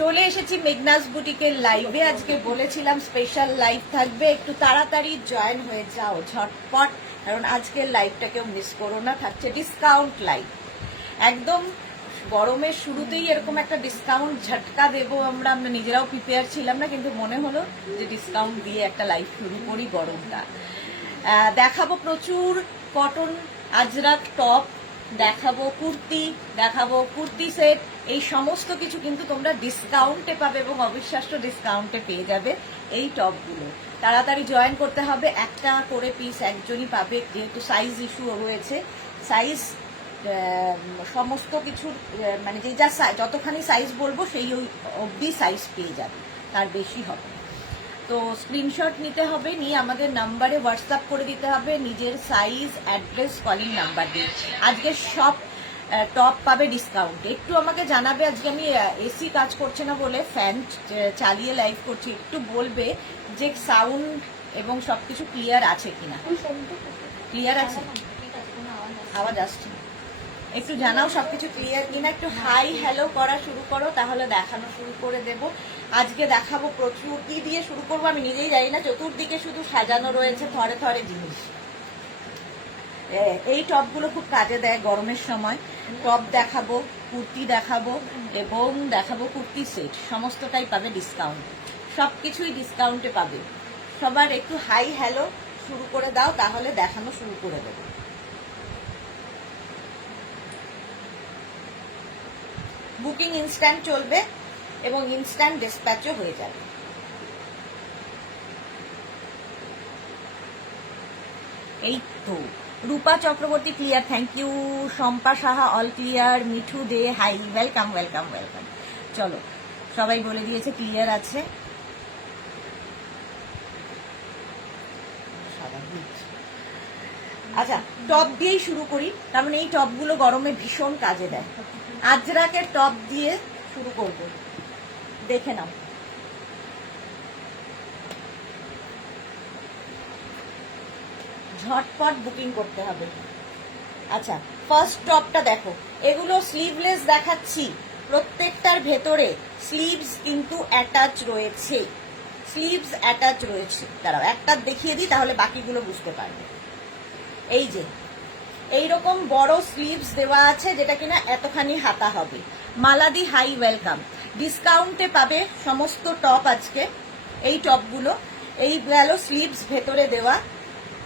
চলে এসেছি মেঘনাস বুটিকের লাইভে। আজকে বলেছিলাম স্পেশাল লাইভ থাকবে, একটু তাড়াতাড়ি জয়েন হয়ে যাও ঝটপট, কারণ আজকের লাইভটা কেউ মিস করো না। থাকছে ডিসকাউন্ট লাইভ, একদম গরমের শুরুতেই এরকম একটা ডিসকাউন্ট ঝটকা দেবো আমরা নিজেরাও প্রিপেয়ার ছিলাম না, কিন্তু মনে হলো যে ডিসকাউন্ট দিয়ে একটা লাইভ শুরু করি। গরমটা দেখাবো, প্রচুর কটন আজরাক টপ দেখাবো, কুর্তি দেখাবো, কুর্তি সেট, এই সমস্ত কিছু কিন্তু তোমরা ডিসকাউন্টে পাবে এবং অবিশ্বাস্য ডিসকাউন্টে পেয়ে যাবে এই টপগুলো। তাড়াতাড়ি জয়েন করতে হবে, একটা করে পিস একজনই পাবে, যেহেতু সাইজ ইস্যু রয়েছে। সাইজ সমস্ত কিছু মানে যে যা যতখানি সাইজ বলবো সেই অবধি সাইজ পেয়ে যাবে, তার বেশি হবে। তো স্ক্রিনশট নিতে হবে, নিয়ে আমাদের নাম্বারে হোয়াটসঅ্যাপ করে দিতে হবে নিজের সাইজ, অ্যাড্রেস, কলিং নাম্বার দিয়ে। আজকে সব টপ পাবে ডিসকাউন্টে। একটু আমাকে জানাবে, আজকে আমি এসি কাজ করছে না বলে ফ্যান চালিয়ে লাইভ করছি, একটু বলবে যে সাউন্ড এবং সবকিছু ক্লিয়ার আছে কিনা। ক্লিয়ার আছে? আওয়াজ আসছে? একটু জানাও সবকিছু ক্লিয়ার কিনা। একটু হাই হ্যালো করা শুরু করো, তাহলে দেখানো শুরু করে দেব। আজকে দেখাবো প্রচুর, কি দিয়ে শুরু করবো আমি নিজেই জানি না, চতুর্দিকে শুধু সাজানো রয়েছে থরে থরে জিনিস। এই টপগুলো খুব কাজে দেয় গরমের সময়। টপ দেখাবো, কুর্তি দেখাবো এবং দেখাবো কুর্তি সেট, সমস্তটাই পাবে ডিসকাউন্ট, সবকিছুই ডিসকাউন্টে পাবে। সবার একটু হাই হ্যালো শুরু করে দাও, তাহলে দেখানো শুরু করে দেবো। বুকিং ইনস্ট্যান্ট চলবে এবং ইনস্ট্যান্ট ডিসপ্যাচও হয়ে যাবে। এই তো Rupa Chakraborty clear, thank you. Shampa Saha all clear, Mithu De hi, welcome welcome welcome. চলো, সবাই বলে দিয়েছে ক্লিয়ার আছে। আচ্ছা, টপ দিয়েই শুরু করি, কারণ এই টপগুলো গরমে ভীষণ কাজে দেয়। আজরাকের টপ দিয়ে শুরু করব, দেখে নাও। ঝটপট বুকিং করতে হবে। আচ্ছা, ফার্স্ট টপটা দেখো, এগুলো স্লিভলেস দেখাচ্ছি, প্রত্যেকটার ভেতরে স্লিভস কিন্তু অ্যাটাচ রয়েছে, স্লিভস অ্যাটাচ রয়েছে। দাঁড়াও একটা দেখিয়ে দিই, তাহলে বাকিগুলো বুঝতে পারবে। এই যে এইরকম বড় স্লিভস দেওয়া আছে, যেটা কিনা এতখানি হাতা হবে। মালাদি হাই, ওয়েলকাম। ডিসকাউন্টে পাবে সমস্ত টপ আজকে, এই টপগুলো। এই গেল স্লিভস ভেতরে দেওয়া।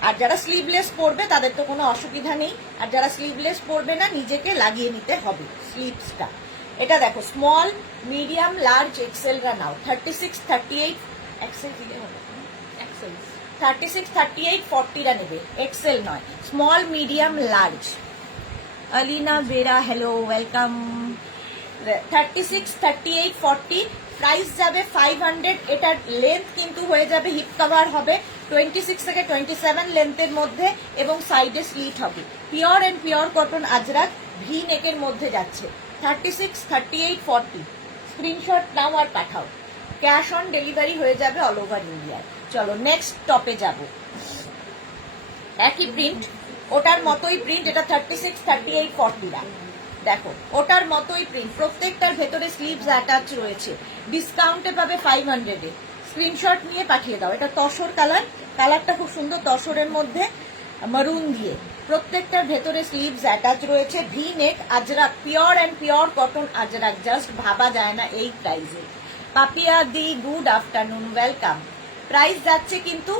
আর যারা স্লিভলেস পরবে তাদের তো কোনো অসুবিধা নেই, আর যারা স্লিভলেস পরবে না নিজেকে লাগিয়ে নিতে হবে স্লিভসটা। এটা দেখো, স্মল, মিডিয়াম, লার্জ, এক্সেলরা নাও। 36, 38 এক্সেল দিলে হবে, 36, 38, 40রা নেবে, এক্সেল নয়। Small, medium, large. Alina Bera hello, welcome. 36, 38, 40 price যাবে 500। এটার লেন্থ কিন্তু হয়ে যাবে, হিপ কভার হবে 26 থেকে 27 লেন্থের মধ্যে এবং সাইডে স্লিট হবে। Pure and pure cotton Ajrakh, V নেকের মধ্যে যাচ্ছে। 36, 38, 40 স্ক্রিনশট নাও আর পাঠাও, ক্যাশ অন ডেলিভারি হয়ে যাবে অল ওভার ইন্ডিয়ায়। চলো নেক্সট টপে যাব। একই প্রিন্ট, ওটার মতোই প্রিন্ট, এটা 36, 38, 40রা দেখো, ওটার মতোই প্রিন্ট, প্রত্যেকটার ভেতরে স্লিভস অ্যাটাচ রয়েছে। ডিসকাউন্টে পাবে 500-এ। স্ক্রিনশট নিয়ে পাঠিয়ে দাও। এটা তসর কালার, কালারটা খুব সুন্দর, তসরের মধ্যে মারুন দিয়ে। প্রত্যেকটার ভেতরে স্লিভস অ্যাটাচ রয়েছে। V neck Ajrak, pure and pure cotton Ajrak, just ভাবা যায় না এই প্রাইসে। পাপিয়া দি গুড আফটারনুন, ওয়েলকাম। প্রাইস যাচ্ছে কিন্তু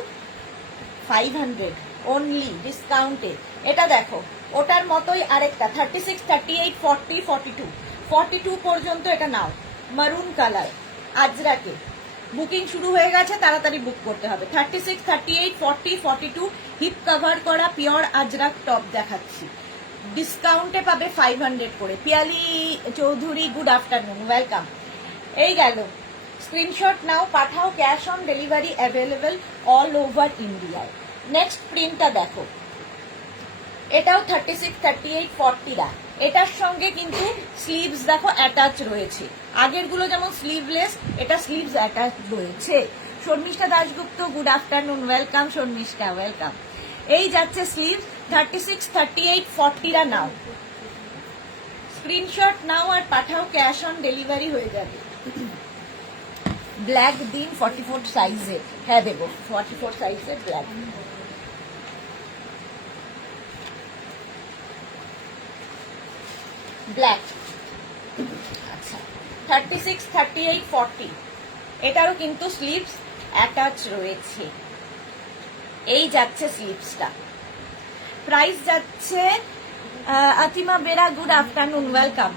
500 অনলি ডিসকাউন্টে। এটা দেখো, ওটার মতোই আরেকটা 36, 38, 40, 42, 42 পর্যন্ত এটা নাও, মারুন কালার আজরাকে। বুকিং শুরু হয়ে গেছে, তাড়াতাড়ি বুক করতে হবে। 36, 38, 40, 42 হিপ কভার করা পিওর আজরাক টপ দেখাচ্ছি। ডিসকাউন্টে পাবে 500 করে। Piyali Chowdhury good afternoon, welcome. এই গেল, স্ক্রিনশট নাও, পাঠাও, cash on delivery available all over ইন্ডিয়ায়। নেক্সট প্রিন্টটা দেখো, এটাও 36, 38, 40রা। এটার সঙ্গে কিন্তু স্লিভস দেখো অ্যাটাচ রয়েছে। আগেরগুলো যেমন স্লিভলেস, এটা স্লিভস অ্যাটাচ রয়েছে। Sharmistha Dasgupta good afternoon, welcome Sharmistha, welcome. এই যাচ্ছে স্লিভস 36, 38, 40রা নাও। স্ক্রিনশট নাও আর পাঠাও, ক্যাশ অন ডেলিভারি হয়ে যাবে। ব্ল্যাক দিন 44 সাইজে, হ্যাঁ দেবো 44 সাইজের ব্ল্যাক। ব্ল্যাক আচ্ছা 36, 38, 40 এটারও কিন্তু স্লিভস অ্যাটাচ রয়েছে। এই যাচ্ছে স্লিভসটা, প্রাইস যাচ্ছে Atima Bera good afternoon, welcome.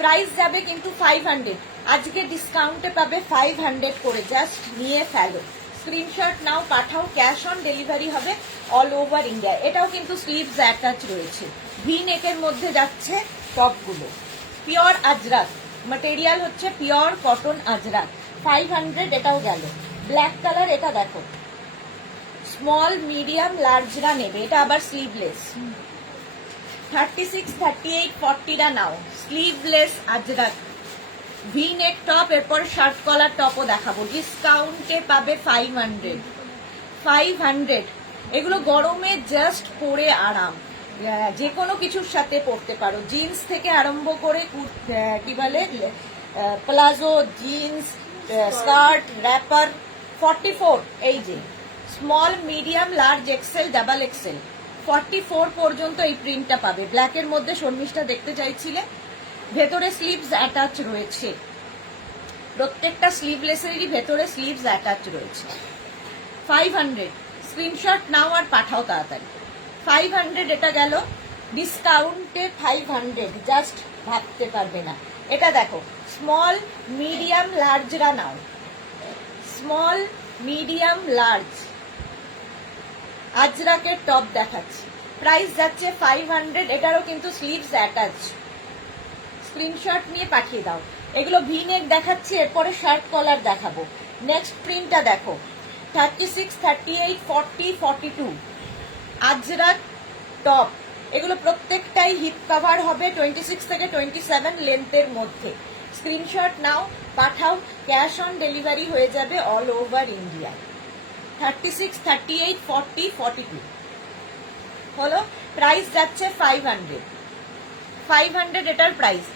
Price যাবে কিন্তু 500, আজকে ডিসকাউন্টে পাবে 500 করে, জাস্ট নিয়ে ফেলো। স্ক্রিনশট নাও পাঠাও, ক্যাশ অন ডেলিভারি হবে অল ওভার ইন্ডিয়া। এটাও কিন্তু স্লিভস অ্যাটাচ রয়েছে, ভি নেকের মধ্যে যাচ্ছে টপগুলো। পিওর আজরাক ম্যাটেরিয়াল হচ্ছে, পিওর কটন আজরাক। 500 এটাও গেল। ব্ল্যাক কালার, এটা দেখো স্মল মিডিয়াম লার্জরা নেবে, এটা আবার স্লিভলেস। 36, 38, 40টা নাও, sleeveless Ajrak V neck top. এরপর শার্ট কলার টপও দেখাবো, ডিসকাউন্টে পাবে 500। 500 এগুলো গরমে জাস্ট পরে আরাম, যে কোনো কিছুর সাথে পরতে পারো, জিন্স থেকে আরম্ভ করে কি বলে প্লাজো, জিন্স, স্কার্ট, র্যাপার। 44 এই যে small medium large XL double XL 44 পর্যন্ত এই প্রিন্টটা পাবে। ব্ল্যাকের মধ্যে শর্মিষ্ঠা দেখতে চাইছিলে, ভেতরে স্লিভস অ্যাটাচ রয়েছে, প্রত্যেকটা স্লিভলেসেরই ভেতরে স্লিভস অ্যাটাচ রয়েছে। 500 স্ক্রিনশট নাও আর পাঠাও তাড়াতাড়ি। 500 এটা গেল, ডিসকাউন্টে 500, জাস্ট ভাবতে পারবে না। এটা দেখো স্মল মিডিয়াম লার্জরা নাও, স্মল মিডিয়াম লার্জ আজরাকের টপ দেখাচ্ছি, প্রাইস যাচ্ছে 500, এটারও কিন্তু স্লিভস অ্যাটাচ। স্ক্রিনশট নিয়ে পাঠিয়ে দাও। এগুলো ভি নেক দেখাচ্ছি, এরপরে শার্ট কলার দেখাবো। নেক্সট প্রিন্টটা দেখো 36, 38, 40, 42 আজরাক টপ। এগুলো প্রত্যেকটাই হিপ কভার হবে, 26 থেকে 27 লেন্থের মধ্যে। স্ক্রিনশট নাও পাঠাও, ক্যাশ অন ডেলিভারি হয়ে যাবে অল ওভার ইন্ডিয়া। 36, 38, 40, 42 হলো, প্রাইস যাচ্ছে 500। 500 এটার প্রাইস।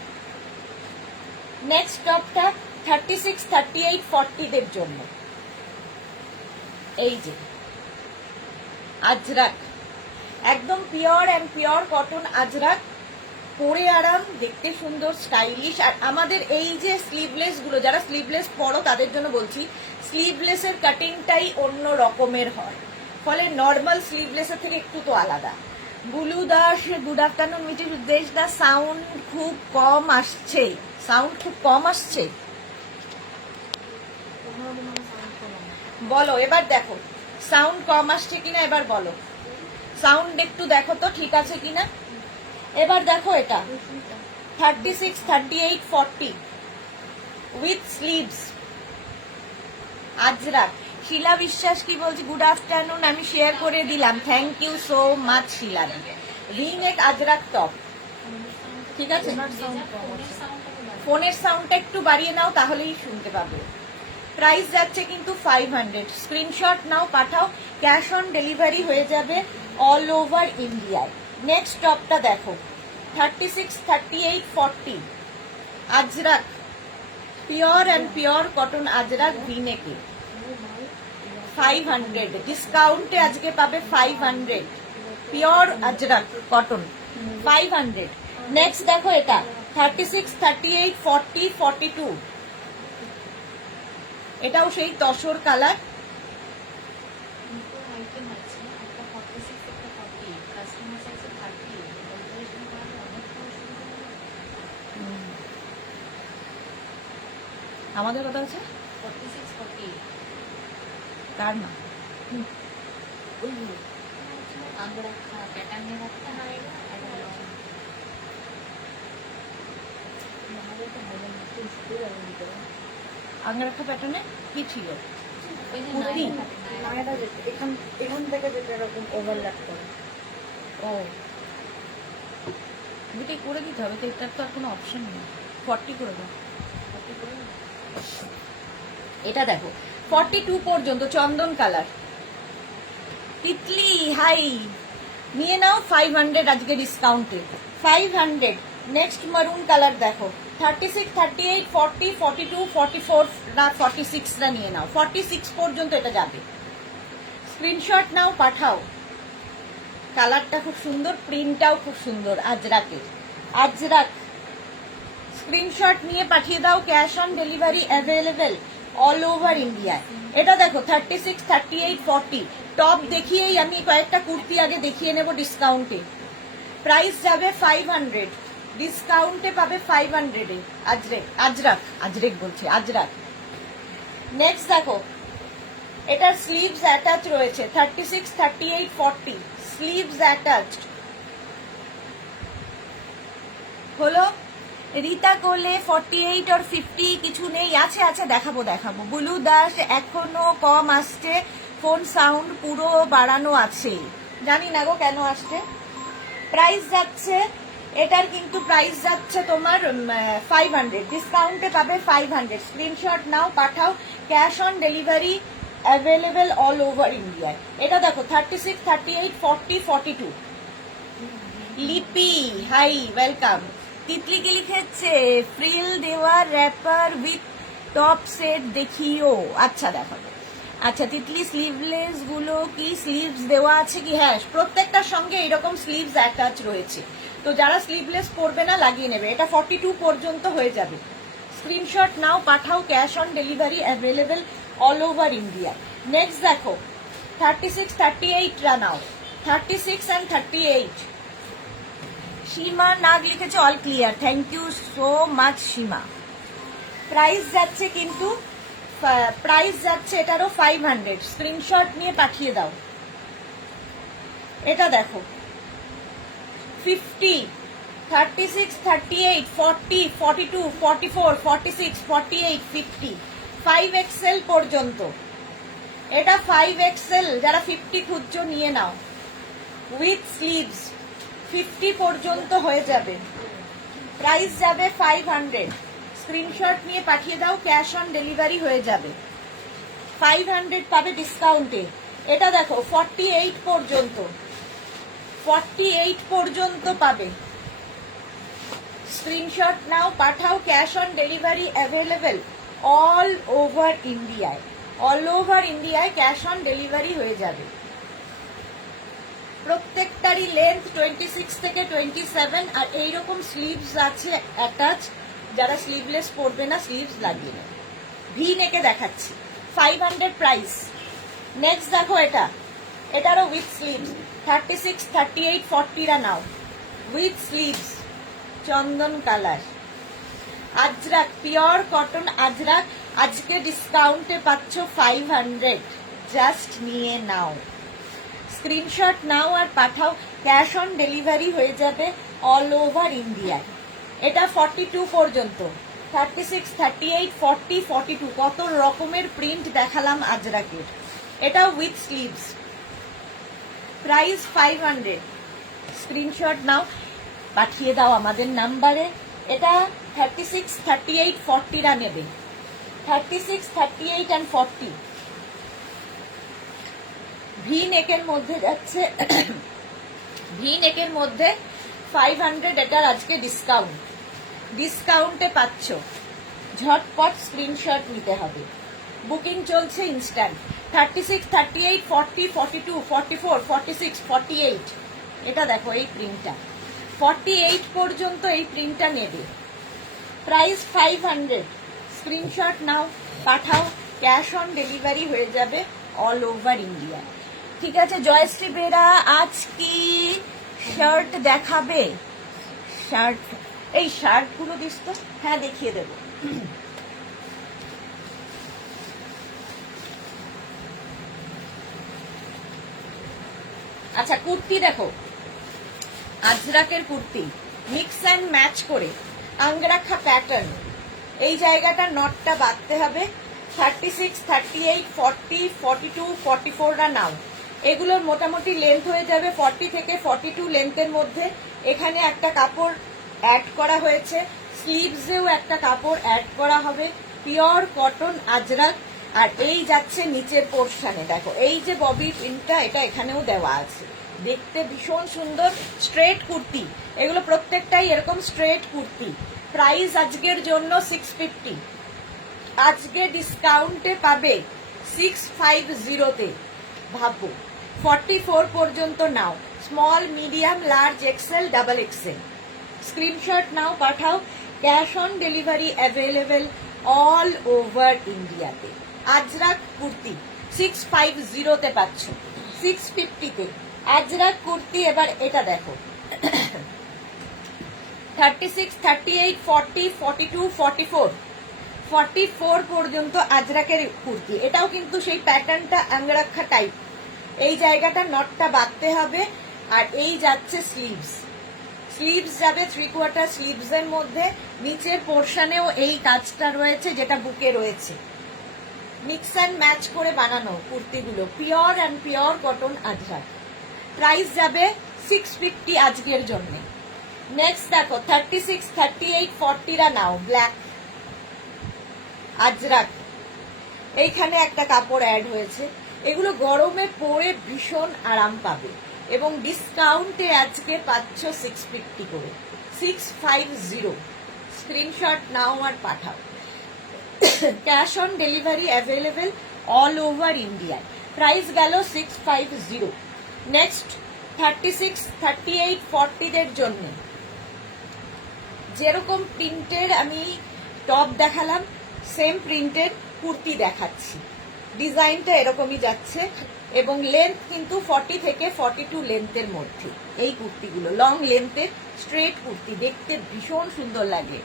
নেক্সট টপটা 36, 38, 40 দের জন্য। এই যে আজরাক, একদম pure and pure cotton Ajrak, পরে আরাম, দেখতে সুন্দর, স্টাইলিশ। আর আমাদের এই যে স্লিভলেস গুলো, যারা স্লিভলেস পরো তাদের জন্য বলছি, স্লিভলেসের কাটিংটাই অন্য রকমের হয়, ফলে নর্মাল স্লিভলেসের থেকে একটু তো আলাদা। বুলু দাস গুড আফটারনুন, মিটি দেশ দা সাউন্ড খুব কম আসছে, সাউন্ড খুব কম আসছে বলো, এবার দেখো সাউন্ড কম আসছে কিনা, এবার বলো সাউন্ড একটু দেখো তো ঠিক আছে কিনা। এবার দেখো এটা 36, 38, 40 উইথ স্লিভস আজরাক। শিলা বিশ্বাস কি বলছি, গুড আফটারনুন, আমি শেয়ার করে দিলাম, thank you so much Sheela. V neck Ajrakh top, ঠিক আছে। ফোনের সাউন্ডটা একটু বাড়িয়ে নাও, তাহলেই শুনতে পাবে। প্রাইস যাচ্ছে কিন্তু 500, স্ক্রিনশট নাও পাঠাও, ক্যাশ অন ডেলিভারি হয়ে যাবে অল ওভার ইন্ডিয়ায়। নেক্সট টপটা দেখো 36, 38, 40 Ajrak, pure and pure cotton Ajrakh V নেকে। 500 ডিসকাউন্টে আজকে পাবে 500, পিওর আজরাক কটন 500। নেক্সট দেখো এটা 36, 38, 40, 42 এটাও সেই তসর কালার। আমাদের কথা হচ্ছে 46, 40 তার না, अंगरखा पैटर्न में रखता है আঙ্গারখা প্যাটার্নে কি ছিল, এখান থেকে যেটা এরকম ওভারল্যাপ করে। ও দুটোই করে দিতে হবে তো, এটার তো আর কোনো অপশন নেই। 40 করে দাও। এটা দেখো 42 পর্যন্ত চন্দন কালার। তিতলি হাই, নিয়ে নাও 500 আজকে ডিসকাউন্টে। 500 নেক্সট মারুন কালার দেখো 36, 38, 40, 42, 44 না 46 টা নিয়ে নাও, 46 পর্যন্ত এটা যাবে। স্ক্রিনশট নাও, পাঠাও। কালারটা খুব সুন্দর, প্রিন্টটাও খুব সুন্দর, আজরাকের। আজরাক স্ক্রিনশট নিয়ে পাঠিয়ে দাও। Cash on delivery available all over ইন্ডিয়ায়। এটা দেখো 36, 38, 40 টপ দেখিয়েই আমি কয়েকটা কুর্তি আগে দেখিয়ে নেব ডিসকাউন্টে। প্রাইস যাবে 500, ডিসকাউন্টে পাবে 500 এ। আজরাক বলছি, আজরাক। নেক্সট দেখো, এটার স্লিভস অ্যাটাচ রয়েছে 36, 38, 40 স্লিভস অ্যাটাচড হলো। রীতা কোলে 48 আর 50 কিছু নেই, আছে দেখাবো। বুলু দাস এখনো কম আসছে, ফোন সাউন্ড পুরো বাড়ানো আছে, জানি না গো কেন আসছে। প্রাইস যাচ্ছে এটার, কিন্তু প্রাইস যাচ্ছে তোমার 500, ডিসকাউন্টে পাবে 500। স্ক্রিনশট নাও, পাঠাও। Cash on delivery available all over ইন্ডিয়ায়। এটা দেখো 36, 38, 40, 42। লিপি হাই, ওয়েলকাম। তিতলি কি লিখেছে? ফ্রিল দেওয়া র্যাপার উইথ টপ সেট দেখিও। আচ্ছা দেখাবো। আচ্ছা তিতলি, স্লিভলেস গুলো কি স্লিভস দেওয়া আছে কি? হ্যাঁ, প্রত্যেকটার সঙ্গে এরকম স্লিভস অ্যাটাচ রয়েছে, তো যারা স্লিভলেস পরবে না লাগিয়ে নেবে। এটা 42 পর্যন্ত হয়ে যাবে। স্ক্রিনশট নাও, পাঠাও। Cash on delivery available all over India. Next দেখো 36, 38 রা নাও, 36 and 38। সীমা নাগ লিখেছে all clear, thank you so much Seema. Price যাচ্ছে কিন্তু, প্রাইস যাচ্ছে এটারও 500। স্ক্রিনশট নিয়ে পাঠিয়ে দাও। এটা দেখো 50, 36, 38, 40, 42, 44, 46, 48, 50 5XL পর্যন্ত। এটা 5XL, যারা 50 খুঁজছো নিয়ে নাও। উইথ স্লিভস 50 পর্যন্ত হয়ে যাবে। প্রাইস যাবে 500। স্ক্রিনশট নিয়ে পাঠিয়ে দাও, ক্যাশ অন ডেলিভারি হয়ে যাবে। 500 পাবে ডিসকাউন্টে। এটা দেখো 48 পর্যন্ত, 48 পর্যন্ত পাবে। স্ক্রিনশট নাও, পাঠাও। Cash on delivery available all over ইন্ডিয়ায়। অল ওভার ইন্ডিয়ায় ক্যাশ অন ডেলিভারি হয়ে যাবে। প্রত্যেকটারই লেন্থ 26 থেকে 27, আর এইরকম স্লিভস আছে অ্যাটাচ। যারা স্লিভলেস পরবে না স্লিভস লাগিয়ে নেবে। ভি নেকে দেখাচ্ছি, 500 প্রাইস। নেক্সট দেখো এটারও উইথ স্লিভস 36, 38, 40 রা নাও, with sleeves, chandan colour. Ajrak pure cotton Ajrak, আজকে ডিসকাউন্টে পাচ্ছ 500, জাস্ট নিয়ে নাও। স্ক্রিনশট নাও আর পাঠাও। ক্যাশ অন ডেলিভারি হয়ে যাবে অল ওভার ইন্ডিয়ায়। এটা 42 পর্যন্ত, 36, 38, 40, 42 কত রকমের প্রিন্ট দেখালাম আজরাকের। এটা উইথ স্লিভস, প্রাইস 500। স্ক্রিনশট নাও, পাঠিয়ে দাও আমাদের নাম্বারে। এটা 36, 38, 40 রা নেবে, 36, 38 and 40। ভি নেকের মধ্যে যাচ্ছে, ভি নেকের মধ্যে 500। এটার আজকে ডিসকাউন্টে পাচ্ছ। ঝটপট স্ক্রিনশট নিতে হবে, বুকিং চলছে ইনস্ট্যান্ট। 36, 38, 40, 42, 44, 46, 48। এটা দেখো এই প্রিন্টটা 48 পর্যন্ত এই প্রিন্টটা নেবে। প্রাইস 500। স্ক্রিনশট নাও, পাঠাও। ক্যাশ অন ডেলিভারি হয়ে যাবে অল ওভার ইন্ডিয়া। ঠিক আছে জয়শ্রী বেরা, আজ কি শার্ট দেখাবে? শার্ট, এই শার্টগুলো দিস তো। হ্যাঁ দেখিয়ে দেবো। আচ্ছা কুর্তি দেখো, আজরাকের কুর্তি মিক্স অ্যান্ড ম্যাচ করে আঙ্গরাখা প্যাটার্ন। এই জায়গাটা নটটা বাঁধতে হবে। 36, 38, 40, 42, 44 রা নাও। এগুলোর মোটামুটি লেন্থ হয়ে যাবে 40 থেকে 42 লেন্থের মধ্যে। এখানে একটা কাপড় অ্যাড করা হয়েছে, স্লিভসেও একটা কাপড় অ্যাড করা হবে। Pure cotton Ajrak. আর এই যাচ্ছে নিচের পোর্শনে, দেখো এই যে ববি পিনটা, এটা এখানেও দেওয়া আছে। দেখতে ভীষণ সুন্দর স্ট্রেট কুর্তি, এগুলো প্রত্যেকটাই এরকম স্ট্রেট কুর্তি। প্রাইস আজকের জন্য 650, আজকে ডিসকাউন্টে পাবে 650-তে। ভাবো 44 পর্যন্ত নাও, small medium large XL double XL. Screenshot নাও, পাঠাও। Cash on delivery available all over ইন্ডিয়াতে। আজরাক কুর্তি 650-তে পাচ্ছ, 650-তে আজরাক কুর্তি। এবার এটা দেখো 36, 38, 40, 42, 44, 44 পর্যন্ত আজরাকের কুর্তি। এটাও কিন্তু সেই প্যাটার্নটা আঙ্গরাক্ষা টাইপ, এই জায়গাটা নটটা বাঁধতে হবে। আর এই যাচ্ছে স্লিভস, স্লিভস যাবে 3/4 স্লিভস এর মধ্যে। নিচের পোর্শনেও এই কাজটা রয়েছে যেটা বুকে রয়েছে। মিক্স অ্যান্ড ম্যাচ করে বানানো কুর্তিগুলো, pure and pure cotton Ajrak. Price যাবে 650 আজকের জন্য। নেক্সট দেখো 36, 38, 40রা নাও, ব্ল্যাক আজরাক। এইখানে একটা কাপড় অ্যাড হয়েছে, এগুলো গরমে পরে ভীষণ আরাম পাবে এবং ডিসকাউন্টে আজকে পাচ্ছ 650 করে, 650। স্ক্রিনশট নাও আর পাঠাও। Cash on delivery available all over ইন্ডিয়ায়। প্রাইস গেল 650। নেক্সট 36, 38, 40দের জন্য যেরকম প্রিন্টের আমি টপ দেখালাম, সেম প্রিন্টের কুর্তি দেখাচ্ছি। ডিজাইনটা এরকমই যাচ্ছে এবং লেন্থ কিন্তু 40 থেকে 42 লেন্থের মধ্যে। এই কুর্তিগুলো লং লেন্থের স্ট্রেট কুর্তি, দেখতে ভীষণ সুন্দর লাগে।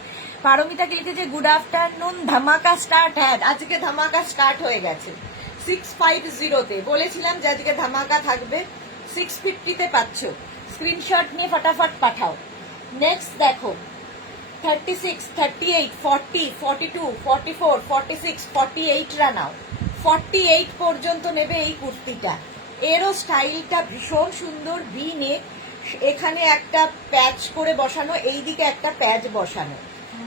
পারমিতাকে লিখেছে গুড আফটারনুন, ধামাকা স্টার্ট। হ্যাঁ, আজকে ধামাকা স্টার্ট হয়ে গেছে 650-তে। বলেছিলাম যে আজকে ধামাকা থাকবে, 650-তে পাচ্ছ। স্ক্রিনশট নিয়ে ফটাফট পাঠাও। নেক্সট দেখো 36, 38, 40, 42, 44, 46, 48রা নাও। 48 পর্যন্ত নেবে এই কুর্তিটা। এরও স্টাইলটা ভীষণ সুন্দর, ভি নেক, এখানে একটা প্যাচ করে বসানো, এইদিকে একটা প্যাচ বসানো,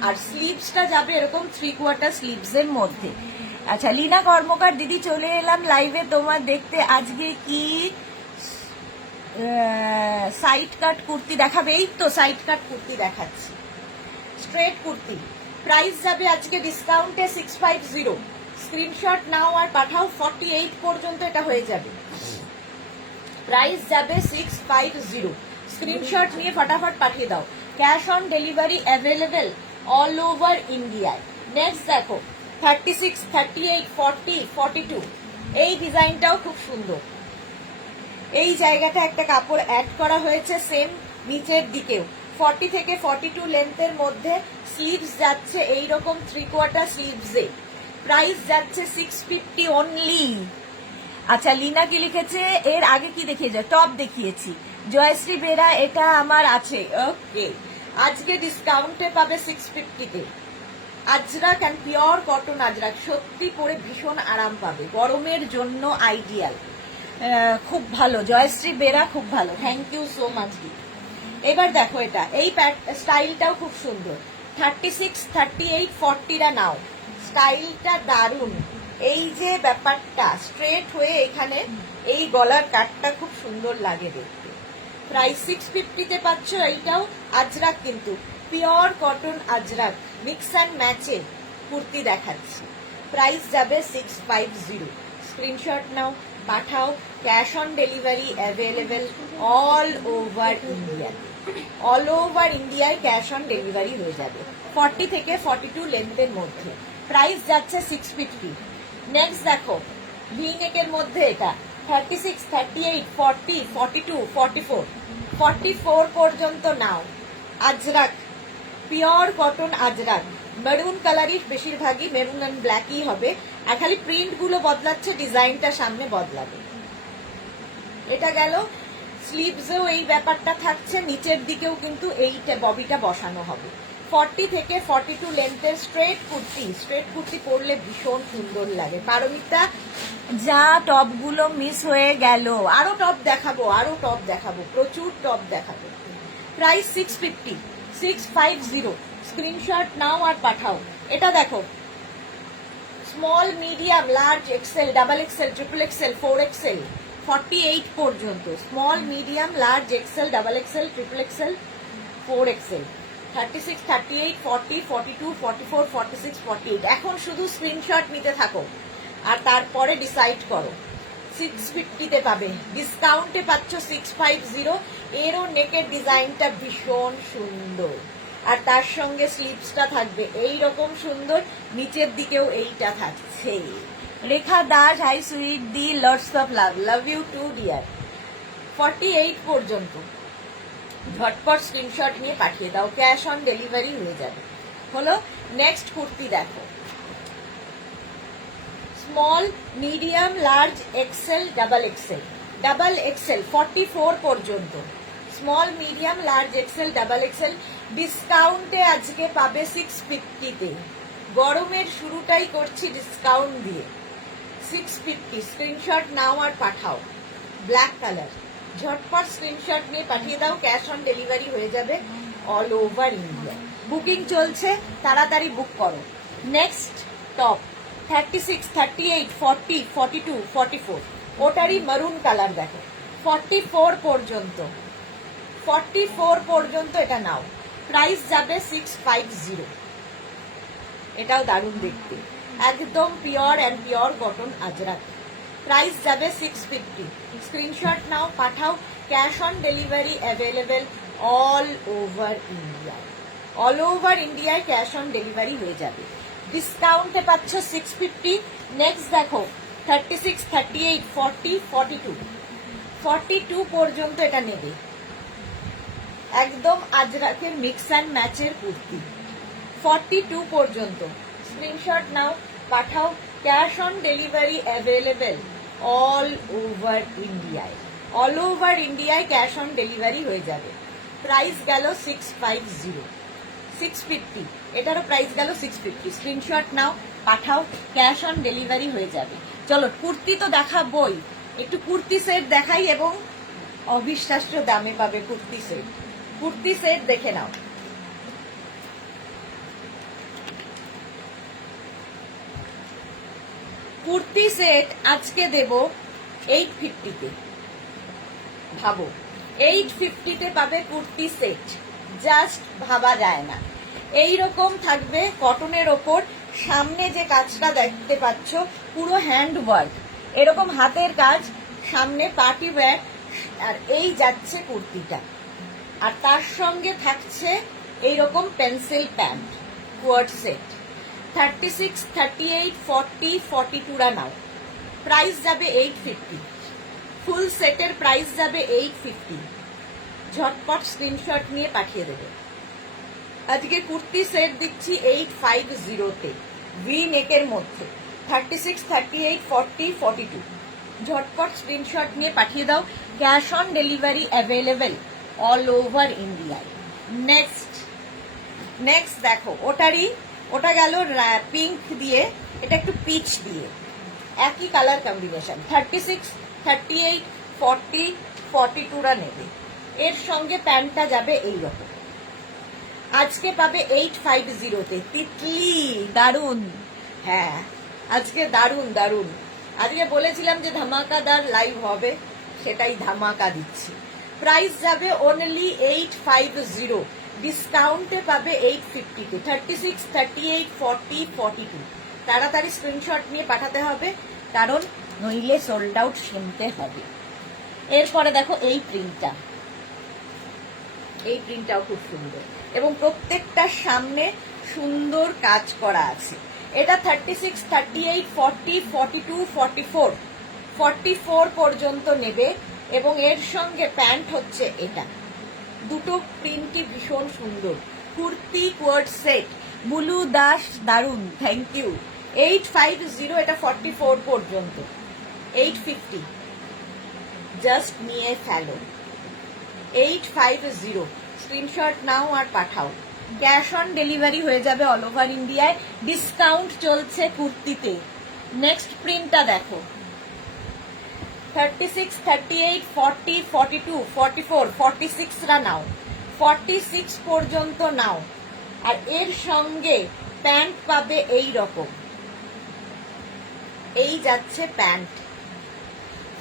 আর স্লিভসটা যাবে এরকম 3/4 স্লিভস এর মধ্যে। আচ্ছা, লীনা কর্মকার দিদি চলে এলাম লাইভে তোমার দেখতে। আজকে কি সাইড কাট কুর্তি দেখাবে? এই তো সাইড কাট কুর্তি দেখাচ্ছি, স্ট্রেট কুর্তি। প্রাইস যাবে আজকে ডিসকাউন্টে 650। স্ক্রিনশট নাও আর পাঠাও, 48 পর্যন্ত এটা হয়ে যাবে। প্রাইস যাবে 650। স্ক্রিনশট নিয়ে ফটাফট পাঠিয়ে দাও। Cash on delivery available all over ইন্ডিয়ায়। নেক্সট দেখো 36, 38, 40, 42, এই ডিজাইনটাও খুব সুন্দর। এই জায়গাটা একটা কাপড় অ্যাড করা হয়েছে সেম নিচের দিকেও, 40 থেকে 42 লেন্থের মধ্যে। স্লিভস যাচ্ছে এইরকম 3/4 স্লিভসে। প্রাইস যাচ্ছে 650 অনলি। আচ্ছা, লীনা কি লিখেছে? এর আগে কি দেখিয়েছে? টপ দেখিয়েছি। জয়শ্রী বেরা, এটা আমার আছে। ওকে, আজকে ডিসকাউন্টে পাবে 650-তে। Ajrak and pure cotton Ajrak, সত্যি পরে ভীষণ আরাম পাবে, গরমের জন্য আইডিয়াল। খুব ভালো জয়শ্রী বেরা, খুব ভালো, থ্যাংক ইউ সো মাচ। এবার দেখো এটা, এই স্টাইলটাও খুব সুন্দর। 36, 38, 40রা নাও। স্টাইলটা দারুণ। এই যে ব্যাপারটা স্ট্রেট হয়ে এখানে এই গলার কাটটা খুব সুন্দর লাগে দেখতে। প্রাইস 650-তে পাচ্ছ। এইটাও আজরাক, কিন্তু pure cotton Ajrak, mix and ম্যাচে কুর্তি দেখাচ্ছি। প্রাইস যাবে 650। স্ক্রিনশট নাও, পাঠাও। Cash on delivery available all over India. All over ইন্ডিয়ায় ক্যাশ অন ডেলিভারি হয়ে যাবে 40 থেকে 42 লেন্থের মধ্যে। প্রাইস যাচ্ছে 650। নেক্সট দেখো ভি নেকের মধ্যে এটা 36, 38, 40, 42, 44, 44 পর্যন্ত নাও। Ajrak, pure cotton Ajrak, maroon কালারই বেশিরভাগই, মেরুন অ্যান্ড ব্ল্যাকই হবে। আর খালি প্রিন্ট গুলো বদলাচ্ছে, ডিজাইনটা সামনে বদলাবে। এটা গেল। স্লিভসেও এই ব্যাপারটা থাকছে, নিচের দিকেও কিন্তু এইটা ববিটা বসানো হবে। 40 থেকে 42 লেন্থের স্ট্রেট কুর্তি। স্ট্রেট কুর্তি পরলে ভীষণ সুন্দর লাগে। পারমিতা, যা টপগুলো মিস হয়ে গেল, আরো টপ দেখাবো, আরো টপ দেখাবো, প্রচুর টপ দেখাবো। প্রাইস 650, 650। স্ক্রিনশট নাও আর পাঠাও। এটা দেখো, small medium large XL double XL triple XL 4XL 48 পর্যন্ত, small, medium, large, XL, double XL, triple XL, 4XL, 36, 38, 40, 42, 44, 46, 48। এখন শুধু স্ক্রিনশট নিতে থাকো আর তারপরে ডিসাইড করো। 650-তে পাবে, ডিসকাউন্টে পাচ্ছ 650। এরও নেকের ডিজাইনটা ভীষণ সুন্দর, আর তার সঙ্গে স্লিভসটা থাকবে এই রকম সুন্দর, নিচের দিকেও এইটা থাকছে। Rekha Das, hi sweet di, lots of love, love you too dear. 48 পর্যন্ত ঝটপট স্ক্রিনশট নিয়ে পাঠিয়ে দাও, ক্যাশ অন ডেলিভারি হয়ে যাবে। হলো, নেক্সট কুর্তি দেখো, small, medium, large, XL, double XL. Double XL 44 পর্যন্ত, small, medium, large, XL, double XL. ডিসকাউন্টে আজকে পাবে 650-তে। গরমের শুরুটাই করছি ডিসকাউন্ট দিয়ে। 650, স্ক্রিনশট নাও আর পাঠাও। ব্ল্যাক কালার, ঝটপট স্ক্রিনশট নিয়ে পাঠিয়ে দাও, ক্যাশ অন ডেলিভারি হয়ে যাবে অল ওভার ইন্ডিয়া। বুকিং চলছে, তাড়াতাড়ি বুক করো। নেক্সট টপ 36, 38, 40, 42, 44, ওটারই মারুন কালার দেখো। 44 পর্যন্ত, 44 পর্যন্ত এটা নাও, প্রাইস যাবে 650। এটাও দারুণ দেখতে, একদম pure and pure cotton Ajrak. Price যাবে 650। স্ক্রিনশট নাও, পাঠাও, cash on delivery available all over India. All over ইন্ডিয়ায় ক্যাশ অন ডেলিভারি হয়ে যাবে। ডিসকাউন্টে পাচ্ছ 650। নেক্সট দেখো 36, 38, 40, 42, 42 পর্যন্ত এটা নেবে, একদম আজরাকের মিক্স অ্যান্ড ম্যাচের কুর্তি। 42 পর্যন্ত স্ক্রিনশট নাও, পাঠাও, cash on delivery available all over ইন্ডিয়ায়। অল ওভার ইন্ডিয়ায় ক্যাশ অন ডেলিভারি হয়ে যাবে। প্রাইস গেল 650, 650, এটারও প্রাইস গেল 650। স্ক্রিনশট নাও, পাঠাও, ক্যাশ অন ডেলিভারি হয়ে যাবে। চলো, কুর্তি তো দেখাবই, একটু কুর্তি সেট দেখাই, এবং অবিশ্বাস্য দামে পাবে কুর্তি সেট। কুর্তি সেট দেখে নাও। কুর্তি সেট আজকে দেব 850-তে। ভাবো, 850-তে পাবে কুর্তি সেট, জাস্ট ভাবা যায় না। এইরকম থাকবে কটনের ওপর, সামনে যে কাজটা দেখতে পাচ্ছ পুরো হ্যান্ড ওয়ার্ক, এরকম হাতের কাজ, সামনে পার্টি ওয়্যার, আর এই যাচ্ছে কুর্তিটা, আর তার সঙ্গে থাকছে এইরকম পেন্সিল প্যান্ট কোয়ার্ড সেট। 36, 38, 40, 42 নাও, প্রাইস যাবে 850। ফুল সেটের প্রাইস যাবে 850। ঝটপট স্ক্রিনশট নিয়ে পাঠিয়ে দেবে। আজকে কুর্তি সেট দিচ্ছি 850-তে, ভি নেকের মধ্যে। 36, 38, 40, 42, ঝটপট স্ক্রিনশট নিয়ে পাঠিয়ে দাও, cash on delivery available all over ইন্ডিয়ায়। নেক্সট দেখো, ওটা গেল পিঙ্ক দিয়ে, এটা একটু পিচ দিয়ে, একই কালার কম্বিনেশন। 36, 38, 40, 42 নেবে। এর সঙ্গে প্যান্টটা যাবে এইরকম। আজকে পাবে 850-তে। তিতলি, দারুন। হ্যাঁ, আজকে দারুন দারুন। আজকে বলেছিলাম যে ধামাকাদার লাইভ হবে, সেটাই ধামাকা দিচ্ছি। প্রাইস যাবে অনলি 850, ডিসকাউন্টে পাবে 850-তে। 36, 38, 40, 42, তাড়াতাড়ি স্ক্রিনশট নিয়ে পাঠাতে হবে, কারণ নইলে সোল্ড আউট শুনতে হবে। এরপরে দেখো এই প্রিন্টটাও খুব সুন্দর, এবং প্রত্যেকটার সামনে সুন্দর কাজ করা আছে। এটা 36, 38, 40, 42, 44, 44 পর্যন্ত নেবে, এবং এর সঙ্গে প্যান্ট হচ্ছে এটা। দুটো প্রিন্টই ভীষণ সুন্দর। কুর্তি কোয়ার্ড সেট, বুলু দাস, দারুন, থ্যাংক ইউ। 850, এটা 44 পর্যন্ত। 850, জাস্ট নিয়ে ফেলো। 850, স্ক্রিনশট নাও আর পাঠাও, ক্যাশ অন ডেলিভারি হয়ে যাবে অল ওভার ইন্ডিয়ায়। ডিসকাউন্ট চলছে কুর্তিতে। নেক্সট প্রিন্টটা দেখো, 36, 38, 40, 42, 44, 46 নাও, 46 পর্যন্ত নাও। আর এর সঙ্গে প্যান্ট পাবে এই রকম, এই যাচ্ছে প্যান্ট।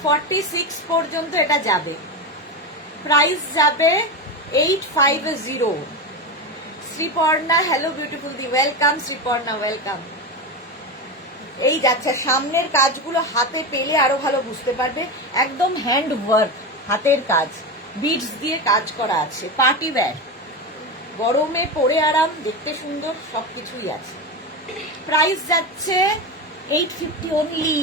46 পর্যন্ত এটা যাবে। প্রাইস যাবে 850। শ্রীপর্ণা, হ্যালো বিউটিফুল দি, ওয়েলকাম শ্রীপর্ণা, ওয়েলকাম। এই যাচ্ছে, সামনের কাজগুলো হাতে পেলে আরো ভালো বুঝতে পারবে। একদম হ্যান্ড ওয়ার্ক, হাতের কাজ, বিডস দিয়ে কাজ করা আছে। পার্টি ওয়্যার, গরমে পরে আরাম, দেখতে সুন্দর, সবকিছুই আছে। প্রাইস যাচ্ছে 850 only.